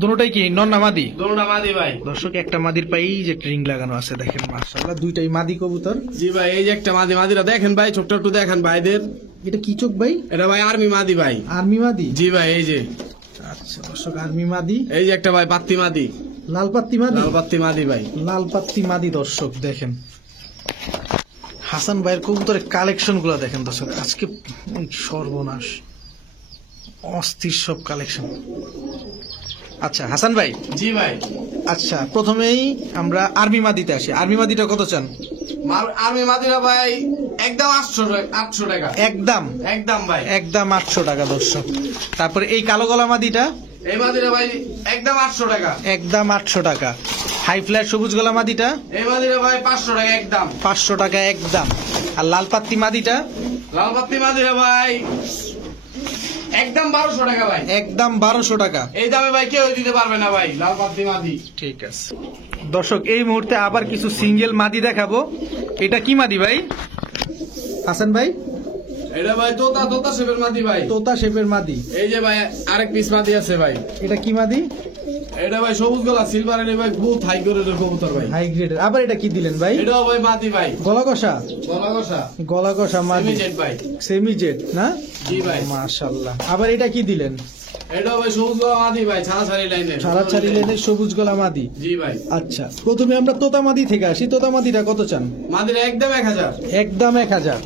দুটোটাই কি নর না মাদি? দুটোটা মাদি ভাই। দর্শক একটা মাদির পাই যে রিং লাগানো আছে, দেখেন মাশাআল্লাহ, দুইটাই মাদি কবুতর। জি ভাই, এই যে একটা মাদি, মাদিরা দেখেন ভাই, ছোট্ট একটু দেখেন ভাইদের। এটা কি চোখ ভাই? এটা ভাই আর্মি মাদি ভাই। আর্মি মাদি? জি ভাই, এই যে আচ্ছা দর্শক, আর্মি মাদি। এই যে একটা ভাই পাত্তি মাদি, লাল পাত্তি মাদি? লাল পাত্তি মাদি ভাই। লাল পাত্তি মাদি। দর্শক দেখেন হাসান ভাইয়ের কবুতরের কালেকশন গুলা দেখেন দর্শক, আজকে সর্বনাশ, অস্থির সব কালেকশন। আচ্ছা হাসান ভাই, জি ভাই। আচ্ছা প্রথমেই আমরা আর্মি মাদিতে আসি। আর্মি মাদিটা কত চান? আর্মি মাদিরা ভাই একদম 800 টাকা। একদম একদম ভাই, একদম 800 টাকা দর্শক। তারপরে এই কালো গলা মাদিটা? এই মাদিরা ভাই একদম 800 টাকা। একদম 800 টাকা। হাই ফ্ল্যাট সবুজ গলা মাদিটা? এই মাদিরা ভাই 500 টাকা একদম। 500 টাকা একদম। আর লাল পাত্তি মাদিটা? লাল পাত্তি মাদিরা ভাই একদম 1200 টাকা ভাই। একদম 1200 টাকা। এই দামে ভাই কেউ দিতে পারবে না ভাই, লাল পাত্তি মাদি। ঠিক আছে দর্শক, এই মুহূর্তে আবার কিছু সিঙ্গেল মাদি দেখাবো। এটা কি মাদি ভাই হাসান ভাই? এটা ভাই তোতা শেপের মাদি ভাই। তোতা শেপের মাদি। এই যে ভাই আরেক পিস মাদি আছে ভাই। এটা কি মাদি? এটা ভাই সবুজ গলা সিলভারের ভাই, বহুত হাই গ্রেডের কবুতর ভাই। হাই গ্রেডের। আবার এটা কি দিলেন ভাই? এটাও ভাই মাদি ভাই, গলা কষা? গলা কষা, গলা কষা মাদি সেমি-জেড ভাই। সেমি জেড না? জি ভাই। মাশাআল্লাহ। আবার এটা কি দিলেন? এটাও ভাই সবুজ গলা মাদি ভাই, ছাড়াছাড়ি লাইনের। ছাড়াছাড়ি লেনের সবুজ গলা মাদি। জি ভাই। আচ্ছা প্রথমে আমরা তোতা মাদি থেকে আসি। তোতা মাদিটা কত চান? মাদির একদম 1000। একদম 1000।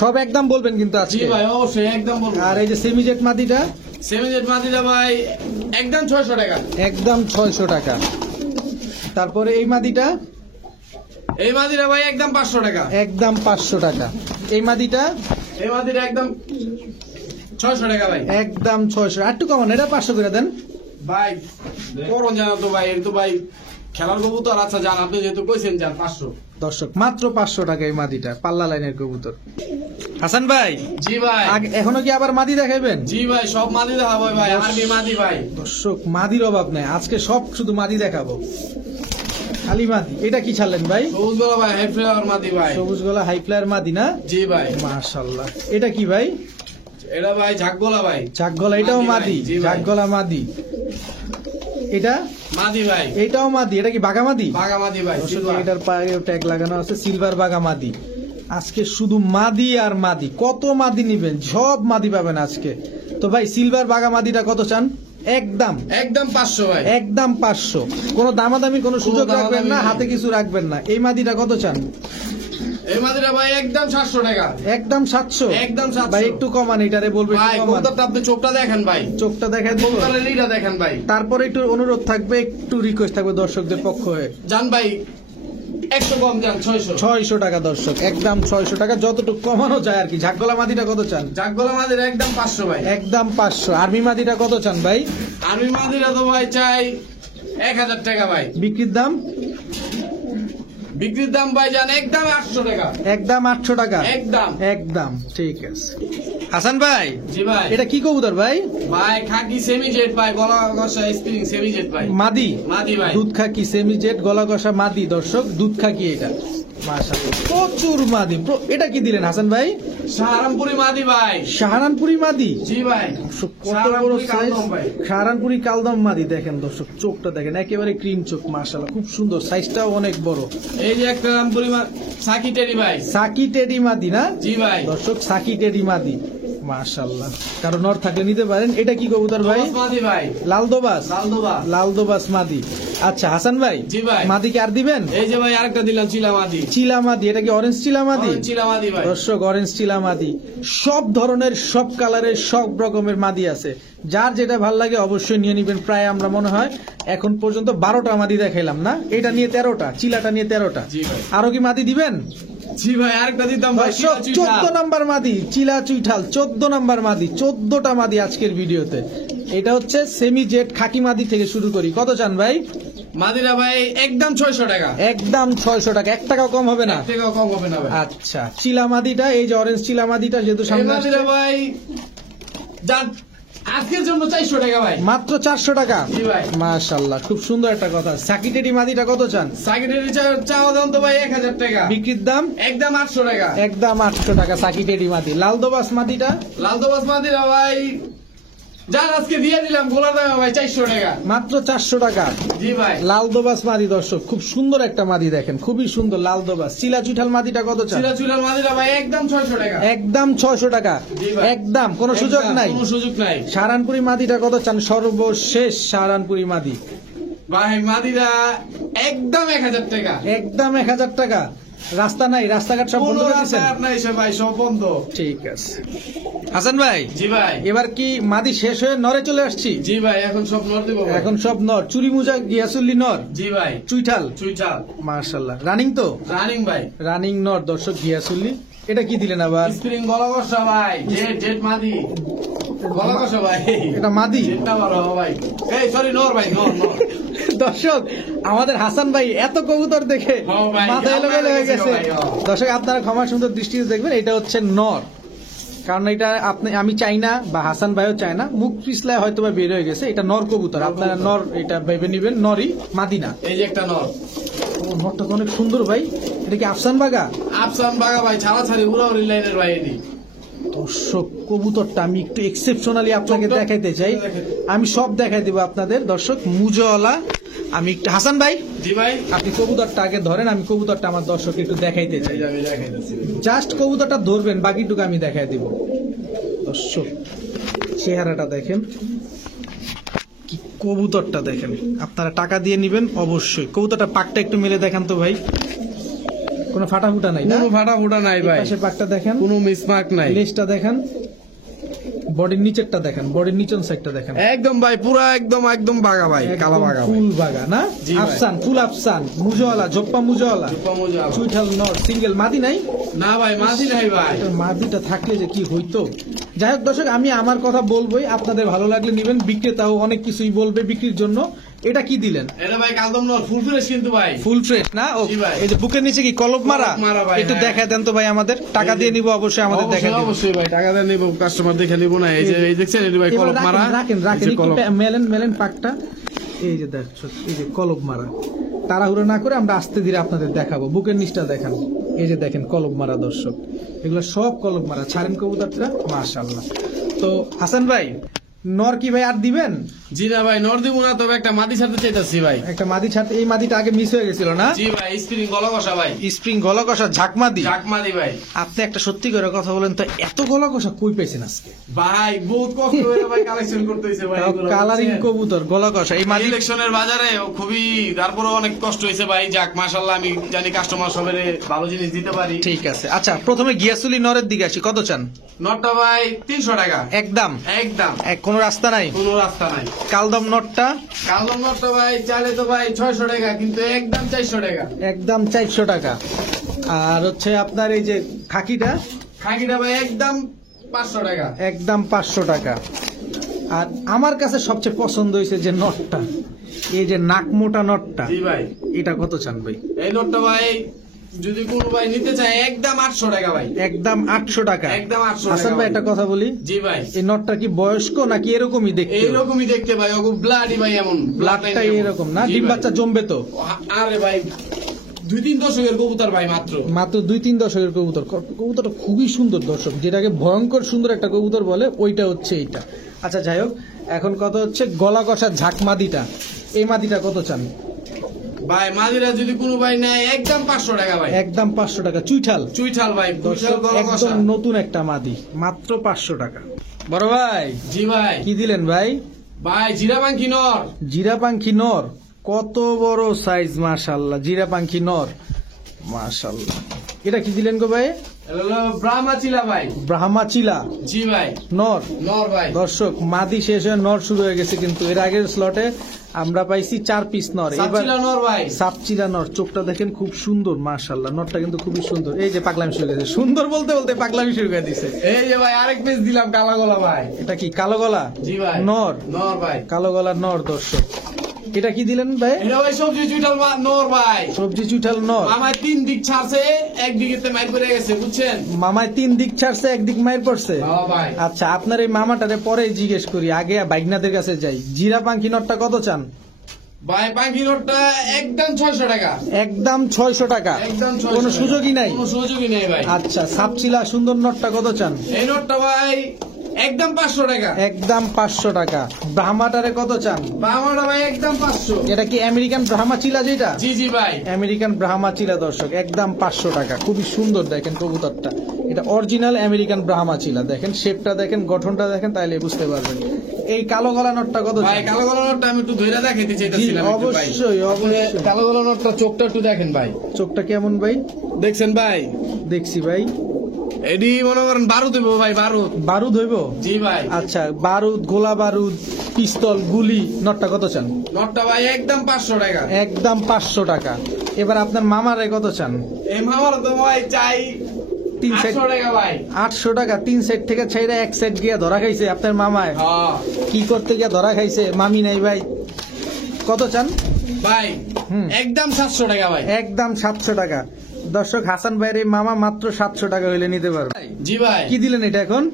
সব একদম বলবেন কিন্তু জি আজকে। ভাই অবশ্যই একদম বলবো। আর এই যে সেমি জেড মাদিটা? সেমি-জেড মাদিরা ভাই একদম 600 টাকা। একদম 600 টাকা। তারপরে এই মাদিটা? এই মাদিরা ভাই একদম 500 টাকা। একদম 500 টাকা। এই মাদিটা? এই মাদিরা একদম 600 টাকা ভাই। একদম 600। আর একটু কমান, এটা 500 করে দেন ভাই করুন জানা তো ভাই, এর তো ভাই খেলার কবুতর। আচ্ছা জান, আপনি যেহেতু কইছেন যান 500। দর্শক মাত্র 500 টাকা এই মাদিটা, পাল্লা লাইনের কবুতর। হাসান ভাই, জি ভাই। এখনো কি আবার মাদি দেখাবেন? জি ভাই, সব মাদি দেখাবো ভাই, আর্মি মাদি ভাই। দর্শক মাদির অভাব নাই, আজকে সব শুধু মাদি দেখাবো, খালি মাদি। এটা কি ছাড়লেন ভাই? সবুজ গলা ভাই, হাই ফ্লাওয়ার মাদি ভাই। সবুজ গলা হাই ফ্লায়ার মাদি না? জি ভাই। মাশাআল্লাহ। এটা কি ভাই? এটা ভাই ঝাকগোলা ভাই। চাক গলা, এটাও মাদি মাদি? ভাই, জি ভাই। চাক গলা মাদি। এটা? মাদি ভাই। এটাও মাদি। এটা কি বাঘা মাদি? বাঘা মাদি ভাই। দর্শক, সিলভার। এটার পায়ে ট্যাগ লাগানো আছে সিলভার বাঘা মাদি। আজকে শুধু মাদি আর মাদি, কত মাদি নিবেন, সব মাদি পাবেন আজকে। তো ভাই সিলভার বাঘা মাদিটা কত চান? একদম একদম 500 ভাই। একদম 500। কোনো দামাদামি কোনো সুযোগ দামাদামি রাখবেন না, নেই। হাতে কিছু রাখবেন না। এই মাদিটা কত চান? এই মাদিরা ভাই একদম 700 টাকা। একদম 700। একদম 700। ভাই একটু কমান, এটারে বলবে একটু ভাই কমান। কবুতরটা আপনি চোখটা দেখেন ভাই, চোখটা দেখায় দিব। কবুতরের ইটা দেখেন ভাই। তারপরে একটু অনুরোধ থাকবে, একটু রিকোয়েস্ট থাকবে দর্শকদের পক্ষ হয়ে, জান ভাই 100 কম যান, 600। 600 টাকা দর্শক, একদম 600 টাকা, যতটুকু কমানো যায় আর কি। ঝাকগলা মাদিটা কত চান? ঝাকগোলা মাদিরা একদম 500 ভাই। একদম 500। আর্মি মাদিটা কত চান ভাই? আর্মি মাদিরা তো ভাই চাই 1000 টাকা ভাই। বিক্রির দাম? বিক্রির দাম ভাই জান একদম 800 টাকা। একদম 800 টাকা। একদম। একদম ঠিক আছে। হাসান ভাই, জি ভাই। এটা কি কবুতর ভাই? ভাই খাকি সেমি-জেড ভাই, গলা কষা স্প্রিং সেমি-জেড ভাই। মাদি? মাদি ভাই। দুধ খাকি সেমি জেড গলা কষা মাদি। দর্শক দুধ খাকি এটা, মাশাআল্লাহ প্রচুর মাদি। এটা কি দিলেন হাসান ভাই? সাহারানপুরি মাদি ভাই। সাহারানপুরি মাদি? জি ভাই। দর্শক, কত বড় সাহারানপুরি সাইজ। কালদম ভাই। সাহারানপুরি কালদম মাদি। দেখেন দর্শক, চোখটা দেখেন, একেবারে ক্রিম চোখ, মাশাআল্লাহ খুব সুন্দর, সাইজটাও অনেক বড়। এই যে একটা রামপুরি সাকি টেরি ভাই। সাকি টেডি মাদি না? জি ভাই। দর্শক সাকি টেডি মাদি, মাশাআল্লাহ। কারো নর থাকলে নিতে পারেন। এটা কি কবুতর ভাই? দোবাস মাদি ভাই। লাল দোবাস? লালদোবা। লাল দোবাস মাদি। আচ্ছা হাসান ভাই, জি ভাই। মাদি কি আর দিবেন? এই যে ভাই আরেকটা দিলাম চিলা মাদি। চিলা মাদি। এটা কি অরেঞ্জ চিলা মাদি? অরেঞ্জ চিলা মাদি ভাই। দর্শক অরেঞ্জ চিলা মাদি। সব ধরনের, সব কালারের, সব রকমের মাদি আছে। যার যেটা ভাল লাগে অবশ্যই নিয়ে নিবেন। প্রায় আমরা মনে হয় এখন পর্যন্ত 12টা মাদি দেখাইলাম না? এটা নিয়ে 13টা, চিলাটা নিয়ে 13টা। জি ভাই। আরো কি মাদি দিবেন? জি ভাই আরেকটা দিতাম ভাই। দর্শক 14 নাম্বার মাদি, চিলা চুইঠাল 14 নাম্বার মাদি, 14টা মাদি আজকের ভিডিওতে। এটা হচ্ছে সেমি জেড খাকি মাদি থেকে শুরু করি। কত চান ভাই? মাদিরা ভাই একদম 600 টাকা, একদম 600 টাকা, 1 টাকাও কম হবে না। 1 টাকাও কম হবে না ভাই। আচ্ছা, চিলা মাদিটা, এই যে অরেঞ্জ চিলা মাদিটা যেহেতু এই সামনে আসছে, মাদিরা ভাই যান আজকের জন্য 400 টাকা ভাই। মাত্র 400 টাকা। জি ভাই। মাশাআল্লাহ, খুব সুন্দর একটা কথা। সাকিটেডি মাদিটা কত চান? সাকিটের চাওয়া দাম তো ভাই 1000 টাকা, বিক্রির দাম একদম 800 টাকা। একদম 800 টাকা সাকিটেডি মাদি। লাল দোবাস মাদিটা লাল দোবাস মাদিরা ভাই যান আজকে দিয়ে দিলাম গোলা দামে ভাই 400 টাকা, মাত্র 400 টাকা। জি ভাই। লাল দোবাস মাদি দর্শক, খুব সুন্দর একটা মাদি, দেখেন খুবই সুন্দর লাল দোবাস। চিলা চুঠাল মাদিটা কত চান? চিলা চুলার মাদিরা ভাই একদম 600 টাকা, একদম 600 টাকা, জি ভাই। একদম কোনো সুযোগ একদম নাই। কোনো সুযোগ নাই সাহারানপুরি মাদিটা কত চান? সর্বশেষ সাহারানপুরি মাদি ভাই, মাদিরা একদম 1000 টাকা, একদম 1000 টাকা। রাস্তা নাই, রাস্তাঘাট সব বন্ধ কোনো করে দিয়েছেন? রাস্তা নাই সে ভাই, সব বন্ধ। ঠিক আছে হাসান ভাই, জি ভাই। এবার কি মাদি শেষ হয়ে নরে চলে আসছি? জি ভাই, এখন সব নর দেবো ভাই। এখন সব নর, চুরি মুজা গিয়াসুল্লি নর, জি ভাই। চুইঠাল, চুইচাল মাশাআল্লাহ। রানিং তো? রানিং ভাই। রানিং নর দর্শক, গিয়াসুল্লি। এটা কি দিলেন আবার? স্প্রিং গলা কষা ভাই, জেট মাদি গলা কষা ভাই। এটা মাদি? জেটটা ভালো ভাই, এই সরি নর ভাই, নর নর। দর্শক আমাদের হাসান ভাই এত কবুতর দেখে হ্যাঁ ভাই, মাথা এলোমেলো হয়ে গেছে। ভাই, হ্যাঁ। দর্শক আপনারা ক্ষমা সুন্দর দৃষ্টিতে দেখবেন, এটা হচ্ছে নর। কারণ এটা আমি চাই না, বা হাসান ভাইও চায় না, মুখ পিছলায় হয়তো বা বের হয়ে গেছে। এটা নর কবুতর, আপনারা নর এটা ভেবে নিবেন, নরই, মাদি না। এই যে একটা নর, ও নরটা তো অনেক সুন্দর ভাই। এটা কি আফসান বাগা? আফসান বাগা ভাই, ছাড়া ছাড়ি উড়াউড়ি লাইনের ভাই এটি। দর্শক কবুতরটা আমি একটু এক্সেপশনালি আপনাকে দেখাইতে চাই, আমি সব দেখাই দেবো আপনাদের। দর্শক মুজওয়ালা, আমি একটু হাসান ভাই জি ভাই। আপনি কবুতরটা আগে ধরেন, আমি কবুতরটা আমার দর্শক একটু দেখাইতে চাই। এই যে আমি দেখাইতেছি। জাস্ট কবুতরটা ধরবেন, বাকিটুকু আমি দেখাই দিব। দর্শক চেহারাটা দেখেন, কি কবুতরটা দেখেন। আপনারা টাকা দিয়ে নিবেন অবশ্যই। কবুতরটা পাকটা একটু মেলে দেখান তো ভাই, কোনো ফাটা ফুটা নাই না? কোনো ফাটা ফুটা নাই ভাই, পাশে পাকটা দেখেন, কোনো মিসমার্ক নাই। লেজটা দেখেন, বডির নিচেরটা দেখেন, বডির নিচন সাইডটা দেখেন, একদম ভাই পুরা একদম একদম বাগা ভাই, কালা বাগা ভাই। ফুল বাগা না? জি ভাই। আফসান, ফুল আফসান, মুজওয়ালা, জপ্পা মুজওয়ালা, জুপ্পা মোজা। চুইঠাল নর, সিঙ্গেল মাদি নাই? না ভাই, মাঝি নাই ভাই। এটার মাদিটা থাকলে যে কি হইতো। যাই হোক দর্শক, আমি আমার কথা বলবোই, আপনাদের ভালো লাগলে নিবেন। বিক্রেতাও অনেক কিছুই বলবে বিক্রির জন্য। এটা কি দিলেন? এটা ভাই কালদম নর, ফুল ফ্রেশ কিন্তু ভাই। ফুল ফ্রেশ না? ও জি ভাই। এই যে বুকের নিচে কি কলব মারা? কলব মারা ভাই, একটু হ্যাঁ। দেখায় দেন তো ভাই আমাদের, টাকা দিয়ে নিব অবশ্যই, আমাদের দেখায় অবশ্যই দিন। অবশ্যই ভাই, টাকা দিয়ে নিব, কাস্টমার দেখে নিব না। এই যে এই দেখছেন, এই ভাই এবার কলপ মারা। রাখেন এই রাখেন যে একটু কলপ। মেলেন পাকটা। এই যে দেখছো, এই যে কলব মারা। তাড়াহুড়ো না করে আমরা আস্তে ধীরে আপনাদের দেখাবো। বুকের নিচটা দেখান, এই যে দেখেন কলব মারা দর্শক, এগুলো সব কলব মারা। ছাড়েন কবুতরটা, মাশাআল্লাহ। তো হাসান ভাই, নর কি ভাই আর দিবেন? জি না ভাই, নর দিব না, তবে একটা মাদি ছাড়তে চাইতাছি ভাই। একটা মাদি ছাড়তে, এই মাদিটা আগে মিস হয়ে গেছিল না? জি ভাই, স্প্রিং গলা কষা ভাই, স্প্রিং গলা কষা ঝাকমাদি। জাক মাদি ভাই। আপনি একটা সত্যি করে কথা বলেন তো, এত গলা কষা কই পেয়েছেন আজকে? ভাই বহুত কষ্ট হয়ে ভাই কালেকশন করতে হইছে ভাই। কালারিং কবুতর গলা কষা, এই মাদি ইলেকশনের বাজারে খুবই, তারপরে অনেক কষ্ট হয়েছে ভাই। যাক মাশাআল্লাহ, আমি জানি কাস্টমার সবের ভালো জিনিস দিতে পারি। ঠিক আছে। আচ্ছা, প্রথমে গিয়াসুলি নরের দিকে আসি, কত চান? নটটা ভাই 300 টাকা, একদম একদম, কোনো রাস্তা নাই? কোনো রাস্তা নাই। কালদম নটটা কালদম নটটা ভাই চাইলে তো ভাই 600 টাকা, কিন্তু একদম 400 টাকা। একদম 400 টাকা। আর হচ্ছে আপনার এই যে খাকিটা, খাকিটা ভাই একদম 500 টাকা। একদম 500 টাকা। আর আমার কাছে সবচেয়ে পছন্দ হয়েছে যে নটটা, এই যে নাক মোটা নটটা, জি ভাই। এটা কত চান ভাই? এই নটটা ভাই যদি কোনো ভাই নিতে চায় একদম 800 টাকা ভাই, একদম 800 টাকা। একদম 800 টাকা হাসান ভাই ভাই। একটা কথা বলি, জি ভাই। এই নটটা কি বয়স্ক নাকি এরকমই দেখতে? এইরকমই দেখতে ভাই, ওগো ব্লাডি ভাই, এমন ব্লাডটা এরকম না? ডিম বাচ্চা জমবে তো? আরে ভাই 2-3 দশকের কবুতর ভাই, মাত্র মাত্র 2-3 দশকের কবুতর। কবুতরটা খুবই সুন্দর দর্শক, যেটাকে ভয়ঙ্কর সুন্দর একটা কবুতর বলে, ওইটা হচ্ছে এইটা। আচ্ছা যাই হোক, এখন কত হচ্ছে গলা কষা ঝাক মাদিটা, এই মাদিটা কত চান? ভাই মাদিরা যদি কোনো ভাই নেয় একদম 500 টাকা ভাই, একদম 500 টাকা। চুইঠাল চুইঠাল ভাই, চুইঠাল দর্শক, গলা কষা। একদম নতুন একটা মাদি, মাত্র 500 টাকা। বড় ভাই জি ভাই। কি দিলেন ভাই? ভাই জিরা পাঙ্কি নর, জিরা পাঙ্খি নর, কত বড় সাইজ, মাশাআল্লাহ। জিরা পাঙ্খি নর, মাশাআল্লাহ। এটা কি দিলেন গো ভাই? ব্রাহ্মা চিলা ভাই, ব্রাহ্মা চিলা জি ভাই, নর। নর ভাই। দর্শক মাদি শেষ হয়ে নর শুরু হয়ে গেছে, কিন্তু এর আগের স্লটে আমরা পাইছি 4 পিস নর। এবার সাতচিলা নর ভাই, সাপচিলা নর, চোখটা দেখেন খুব সুন্দর, মাশাআল্লাহ। নরটা কিন্তু খুবই সুন্দর। এই যে পাগলামি শুরু করে দিয়েছে, সুন্দর বলতে বলতে পাগলামি শুরু করে দিছে। এই যে ভাই আরেক পিস দিলাম কালা গলা ভাই। এটা কি কালো গলা? জি ভাই, নর, নর ভাই। কালো গলা নর দর্শক। এটা কি দিলেন ভাই? এটা ভাই সবজি চুইটাল নর ভাই। সবজি চুইঠাল নর। আমার 3 দিক ছাড়ছে, একদিকে মাইর করে গেছে, বুঝছেন? মামায় 3 দিক ছাড়ছে, একদিক মায়ের পড়ছে। হ্যাঁ ভাই। আচ্ছা, আপনার এই মামাটারে পরে জিজ্ঞেস করি, আগে বাইগনাদের কাছে যাই। জিরা পাঙ্কি নটটা কত চান? ভাই পাখি নোটটা একদম 600 টাকা। একদম 600 টাকা। একদম 600 কোনো টাকা। সুযোগই নাই? কোনো সুযোগই নেই ভাই। আচ্ছা, সাপচিলা সুন্দর নটটা কত চান? এই নোটটা ভাই একদম 500 টাকা। একদম 500 টাকা। ব্রাহ্মাটারে কত চান? বাংলাটা ভাই একদম 500। এটা কি আমেরিকান ব্রাহ্মা চিলা যেটা? জি জি ভাই। আমেরিকান ব্রাহ্মা চিলা দর্শক, একদম 500 টাকা। খুবই সুন্দর দেখেন কবুতরটা। এটা অরিজিনাল আমেরিকান ব্রাহ্মা চিলা। দেখেন শেপটা দেখেন, গঠনটা দেখেন, তাইলে বুঝতে পারবেন। এই কালো গলা নটটা কত ভাই চান? কালো গলা নোটটা আমি একটু ধইরা দেখাইতে চাইতাছিলাম জি, একটু ভাই। অবশ্যই, অবশ্যই। কালো গলা নোটটা চোখটা একটু দেখেন ভাই। চোখটা কেমন ভাই? দেখছেন ভাই? দেখছি ভাই। এডি মনে করেন বারুদ হইব ভাই, বারুদ। বারুদ হইব? জি ভাই। আচ্ছা, বারুদ, গোলা বারুদ, পিস্তল, গুলি নটটা কত চান? নোটটা ভাই একদম 500 টাকা। একদম 500 টাকা। এবার আপনার মামারে কত চান? এই মামার তো ভাই চাই 3 800 টাকা ভাই। 800 টাকা। 3 সেট থেকে ছাইরা 1 সেট গিয়া ধরা খাইছে আপনার মামায়। হ্যাঁ কি করতে গিয়া ধরা খাইছে? মামি নাই ভাই। কত চান? ভাই হুম। একদম 700 টাকা ভাই। একদম 700 টাকা। দর্শক, হাসান ভাইয়ের এই মামা মাত্র 700 টাকা হইলে নিতে পারবে। জি ভাই। কি দিলেন এটা এখন?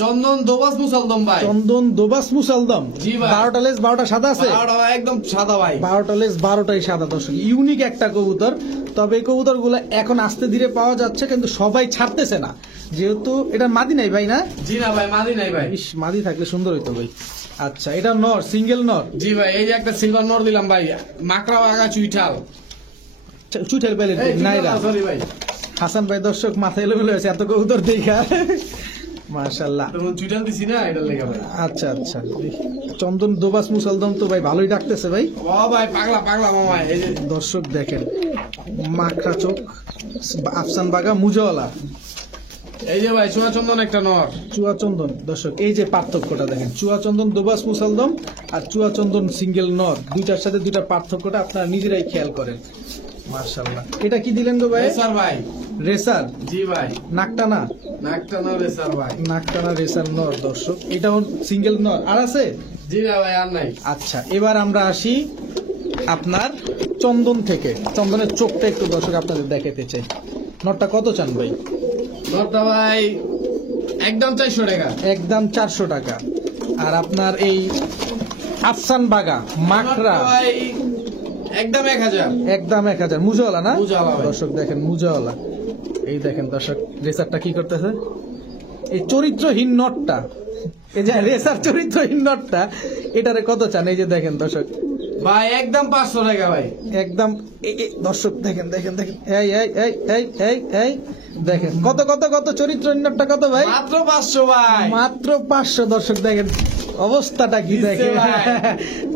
চন্দন দোবাস মুসালদম ভাই। চন্দন দোবাস মুসালদম। জি ভাই। 12টা লেজ 12টা সাদা আছে? বারোটা ভাই একদম সাদা ভাই। 12টা লেজ 12টাই সাদা। দর্শক, ইউনিক একটা কবুতর। তবে এই কবুতর গুলো এখন আস্তে ধীরে পাওয়া যাচ্ছে, কিন্তু সবাই ছাড়তেছে না, যেহেতু এটা মাদি নাই ভাই না? জি না ভাই, মাদি নাই ভাই। ইস, মাদি থাকলে সুন্দর হইতো ভাই। আচ্ছা, এটা নর, সিঙ্গেল নর। জি ভাই, এই যে একটা সিলভার নর দিলাম ভাই, মাকড়া আগা চুইঠাল। চুইঠাল পেলে নাইরা। সরি ভাই, হাসান ভাই দর্শক মাথা এলোমেলো হয়েছে এত কবুতর দেখা। মাশাআল্লাহ। তখন চুইঠাল দিছি না, এটার লেগে ভাই। আচ্ছা আচ্ছা, চন্দন দোবাস মুসালদম তো ভাই ভালোই ডাকতেছে ভাই। ও ভাই পাগলা পাগলা মামা, এই যে দর্শক দেখেন, মাখরা চোখ, আফসান বাগা, মুজাওয়ালা। এই যে ভাই চুয়াচন্দন একটা নর। চুয়াচন্দন। দর্শক, এই যে পার্থক্যটা দেখেন, চুয়াচন্দন দোবাস মুসালদম আর চুয়াচন্দন সিঙ্গেল নর, দুইটার সাথে দুইটা পার্থক্যটা আপনারা নিজেরাই খেয়াল করেন। মাশাআল্লাহ। এটা কি দিলেন গো ভাই? রেসার ভাই। রেসার। জি ভাই। নাকটানা। নাকটানা রেসার ভাই। নাকটানা রেসার নর। দর্শক, এটাও সিঙ্গেল নর। আর আছে? জি না ভাই, আর নাই। আচ্ছা, এবার আমরা আসি আপনার চন্দন থেকে। চন্দনের চোখটা একটু দর্শক আপনাদের দেখাতে চাই। নরটা কত চান ভাই? নরটা ভাই একদম 400 টাকা। একদম 400 টাকা। আর আপনার এই আফসান বাগা মাকড়া নরটা ভাই একদম 1000। একদম 1000। মুজাওয়ালা না? মুজাওয়ালা ভাই। দর্শক দেখেন, মুজাওয়ালা। এই দেখেন দর্শক, রেসারটা কি করতেছে? এই চরিত্রহীন নটটা, এই যে রেসার চরিত্রহীন নটটা, এটারে কত চান? এই যে দেখেন দর্শক, ভাই একদম 500 টাকা ভাই। একদম দর্শক দেখেন দেখেন দেখেন, এই এই এই এই এই এই দেখেন কত কত কত চরিত্রহীন নটটা কত ভাই? মাত্র 500 ভাই। মাত্র 500। দর্শক দেখেন অবস্থাটা কি দেখেন।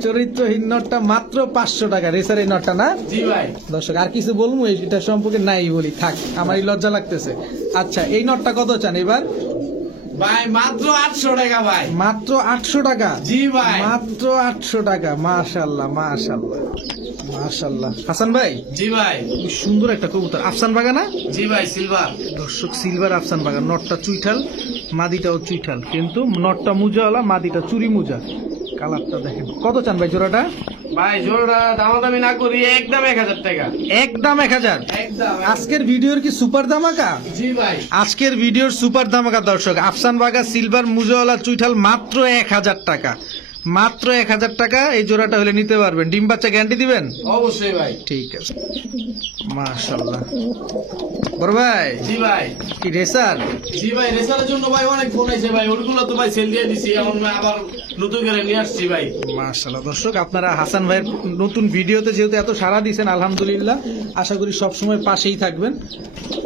চরিত্রহীন নটটা মাত্র 500 টাকা। রেসার এই নটটা না? জি ভাই। দর্শক, আর কিছু বলবো এটা সম্পর্কে নাই বলি, থাক, আমারই লজ্জা লাগতেছে। আচ্ছা, এই নটটা কত চান এবার? ভাই মাত্র 800 টাকা ভাই। মাত্র 800 টাকা? জি ভাই। মাত্র 800 টাকা। মাশাআল্লাহ মাশাআল্লাহ মাশাআল্লাহ। হাসান ভাই, জি ভাই। কি সুন্দর একটা কবুতর, আফসান বাগা না? জি ভাই, সিলভার। দর্শক, সিলভার আফসান বাগা। নটটা চুইঠাল, মাদিটাও চুইঠাল, কিন্তু নটটা মুজাওয়ালা, মাদিটা চুরি মুজা। কালারটা দেখেন। কত চান ভাই জোড়াটা? ভাই জোড়া দামাদামি না করি একদম 1000 টাকা। একদম 1000। একদম। আজকের ভিডিওর কি সুপার ধামাকা? জি ভাই। আজকের ভিডিওর সুপার ধামাকা দর্শক, আফসান বাগা সিলভার মুজাওয়ালা চুইঠাল মাত্র 1000 টাকা। মাত্র 1000 টাকা। এই জোড়াটা হলে নিতে পারবেন। ডিম বাচ্চা গ্যারান্টি দিবেন? অবশ্যই ভাই। ঠিক আছে। মাশাআল্লাহ। বড় ভাই, জি ভাই। কি রেসার? জি ভাই, রেসারের জন্য ভাই অনেক ফোন আছে ভাই, ওইগুলো তো ভাই সেল দিয়ে দিছি, এখন আবার নতুন করে নিয়ে আসছি ভাই। মাশাআল্লাহ। দর্শক, আপনারা হাসান ভাইয়ের নতুন ভিডিওতে যেহেতু এত সাড়া দিয়েছেন, আলহামদুলিল্লাহ, আশা করি সবসময় পাশেই থাকবেন।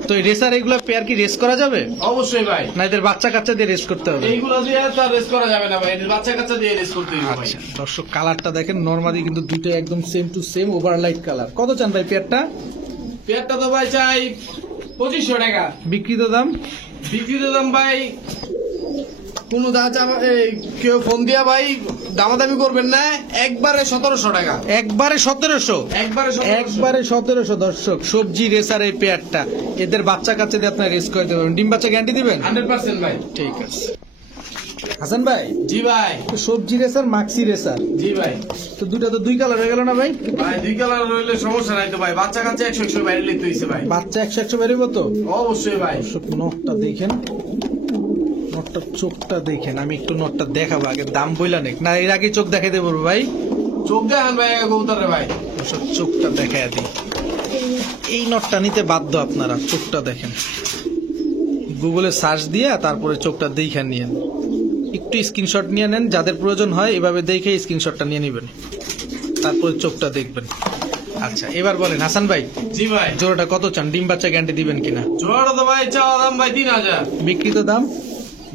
তো এই রেসার এগুলো পেয়ার কি রেস করা যাবে? অবশ্যই ভাই। না এদের বাচ্চা কাচ্চা দিয়ে রেস করতে হবে? এইগুলো দিয়ে তো রেস করা যাবে না ভাই, বাচ্চা কাচ্চা দিয়ে রেস করতে হবে ভাই। আচ্ছা দর্শক, কালারটা দেখেন, নরমালি কিন্তু দুটো একদম সেম টু সেম ওভারলাইট কালার। কত চান ভাই পেয়ারটা? পেয়ারটা তো ভাই চাই 2500 টাকা। বিক্রিত দাম? বিক্রিত দাম ভাই কোন কেউ ফোন দিয়া ভাই দামাদামি করবেন না, একবারে 1700 টাকা। একবারে 1700? একবারে 1700। একবারে 1700। দর্শক, সবজি রেসার এই পেয়ারটা, এদের বাচ্চা কাচ্চা দিয়ে আপনার রেস করে দেবেন। ডিম বাচ্চা গ্যারান্টি দিবেন? 100% ভাই। ঠিক আছে। হাসান ভাই, জি ভাই। তো সবজি রেসার মাক্সি রেসার, জি ভাই। তো দুইটা তো দুই কালার হয়ে গেল না ভাই? ভাই দুই কালার রইলে সমস্যা নাই তো ভাই, বাচ্চা কাচ্চা 100 বাইরে লিখতে হইছে ভাই। বাচ্চা 100 বেরোবো তো? অবশ্যই ভাই। দর্শক নখটা দেখেন, নখটার চোখটা দেখেন। আমি একটু নখটা দেখাবো, আগে দাম বইলা নেক না, এর আগে চোখ দেখাই দেবো ভাই। চোখ দেখান ভাই কবুতরে ভাই। দর্শক চোখটা দেখাই দিই, এই নটটা নিতে বাধ্য আপনারা। চোখটা দেখেন, গুগলে সার্চ দিয়ে তারপরে চোখটা দেখে নিয়েন, একটু স্ক্রিনশট নিয়ে নেন, যাদের প্রয়োজন হয় এভাবে দেখে স্ক্রিনশটটা নিয়ে নেবেন, তারপরে চোখটা দেখবেন। আচ্ছা এবার বলেন হাসান ভাই, জি ভাই। জোড়াটা কত চান? ডিম বাচ্চা গ্যারান্টি দিবেন কিনা? জোড়াটা তো ভাই চাওয়া দাম ভাই 3000, বিক্রিত দাম?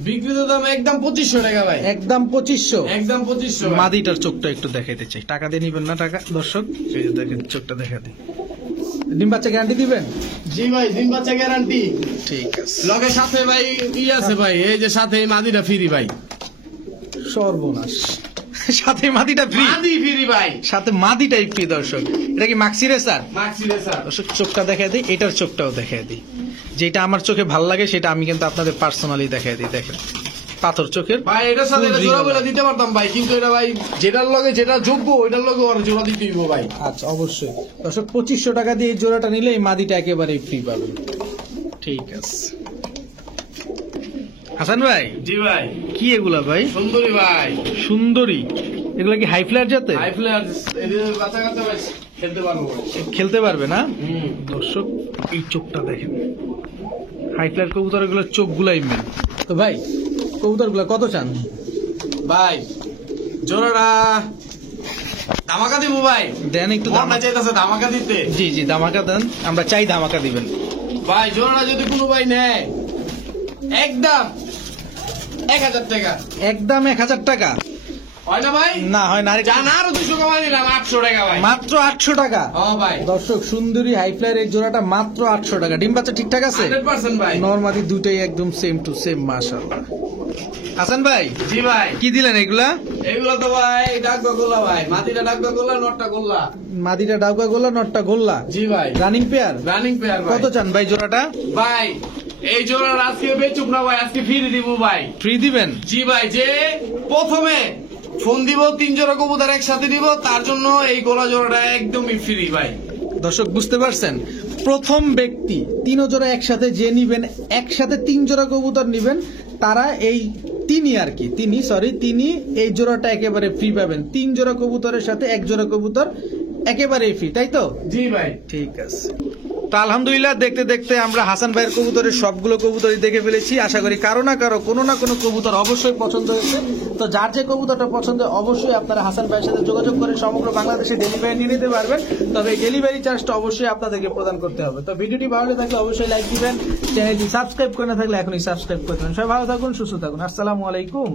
বিক্রিত দাম একদম 2500 টাকা ভাই। একদম 2500। একদম 2500 ভাই। মাদিটার চোখটা একটু দেখাইতে চাই, টাকা দিয়ে নিবেন না টাকা? দর্শক এই যে দেখেন চোখটা দেখা দিই। ডিম বাচ্চা গ্যারান্টি দিবেন? জি ভাই, ডিম বাচ্চা গ্যারান্টি। ঠিক আছে। লগে সাথে ভাই আছে ভাই, এই যে সাথে মাদিটা ফ্রি ভাই। সর্বনাশ, সাথে মাদিটা ফ্রি? মাদি ফ্রি ভাই, সাথে মাদিটাই ফ্রি। দর্শক এটা কি মাক্সি রেসার? মাক্সি রেসার। দর্শক চোখটা দেখাই দিই, এটার চোখটাও দেখাই দিই। যেটা আমার চোখে ভাল লাগে সেটা আমি কিন্তু আপনাদের পার্সোনালি দেখাই দিই। দেখেন পাথর চোখের ভাই, এটার সাথে full জোড়া real। বলে দিতে পারতাম ভাই, কিন্তু এটা ভাই যেটার লগে যেটা যোগ্য ওইটার লগে আর জোড়া দিতে হইব ভাই। আচ্ছা অবশ্যই। দর্শক 2500 টাকা দিয়ে এই জোড়াটা নিলে এই মাদিটা একেবারেই ফ্রি পাবেন। ঠিক আছে হাসান ভাই। জি ভাই। কি এগুলা ভাই? সুন্দরী ভাই। সুন্দরী? এগুলা কি হাই ফ্লায়ার জাতে? হাই প্লেয়ার, এদের বাচ্চা কাচ্চা ভাই খেলতে পারবো। খেলতে পারবে না? দর্শক এই চোখটা দেখেন, হাই ফ্লায়ার কবুতর এগুলোর চোখগুলাই মেন। তো ভাই কবুতর গুলা কত চান? ভাই জোড়াটা ধামাকা দিব ভাই। দেন একটু মনটা ধামাকা। চাইতেছে ধামাকা দিতে। জি জি ধামাকা দেন, আমরা চাই ধামাকা দিবেন। ভাই জোড়াটা যদি কোনো ভাই নেয় একদম 1000 টাকা। একদম 1000 টাকা? হয় না ভাই? না হয় না, আরেকটু- জান আরো 200 কমাই দিলাম, 800 টাকা ভাই। মাত্র 800 টাকা? হ্যাঁ ভাই। দর্শক সুন্দরী হাই ফ্লায়ার এই জোড়াটা মাত্র 800 টাকা। ডিম বাচ্চা ঠিকঠাক আছে? 100% ভাই। নরমালি দুটাই একদম সেম টু সেম, মাশাআল্লাহ। হাসান ভাই জি ভাই। কি দিলেন এগুলা? এগুলো তো ভাই ডাকবা গোল্লা ভাই, মাটিটা ডাকবা গোল্লা, নটটা গোল্লা। মাদিটা ডাউকা গোল্লা, নটটা গোল্লা, জি ভাই। Running pair. রানিং পেয়ার ভাই। কত চান ভাই জোড়াটা? ভাই এই জোড়ার আজকে বেচুক না ভাই, আজকে ফ্রি দিব ভাই। ফ্রি দিবেন? জি ভাই, যে প্রথমে ফোন দিব 3 জোড়া কবুতর একসাথে দিব, তার জন্য এই গোলা জোড়াটা একদমই ফ্রি ভাই। দর্শক বুঝতে পারছেন, প্রথম ব্যক্তি 3 জোড়া একসাথে যে নিবেন, একসাথে 3 জোড়া কবুতর নিবেন, তারা এই তিনি এই জোড়াটা একেবারে ফ্রি পাবেন। 3 জোড়া কবুতরের সাথে 1 জোড়া কবুতর একেবারে ফ্রি, তাই তো? জি ভাই। ঠিক আছে। তো আলহামদুলিল্লাহ দেখতে দেখতে আমরা হাসান ভাইয়ের কবুতরের সবগুলো কবুতরই দেখে ফেলেছি। আশা করি কারো না কারো কোনো না কোনো কবুতর অবশ্যই পছন্দ হয়েছে। তো যার যে কবুতরটা পছন্দ অবশ্যই আপনারা হাসান ভাইয়ের সাথে যোগাযোগ করে সমগ্র বাংলাদেশে ডেলিভারি নিয়ে নিতে পারবেন। তবে এই ডেলিভারি চার্জটা অবশ্যই আপনাদেরকে প্রদান করতে হবে। তো ভিডিওটি ভালো লাগলে অবশ্যই লাইক দিবেন, চ্যানেলটি সাবস্ক্রাইব করে না থাকলে এখনই সাবস্ক্রাইব করে দেবেন। সবাই ভালো থাকুন, সুস্থ থাকুন। আসসালামু আলাইকুম।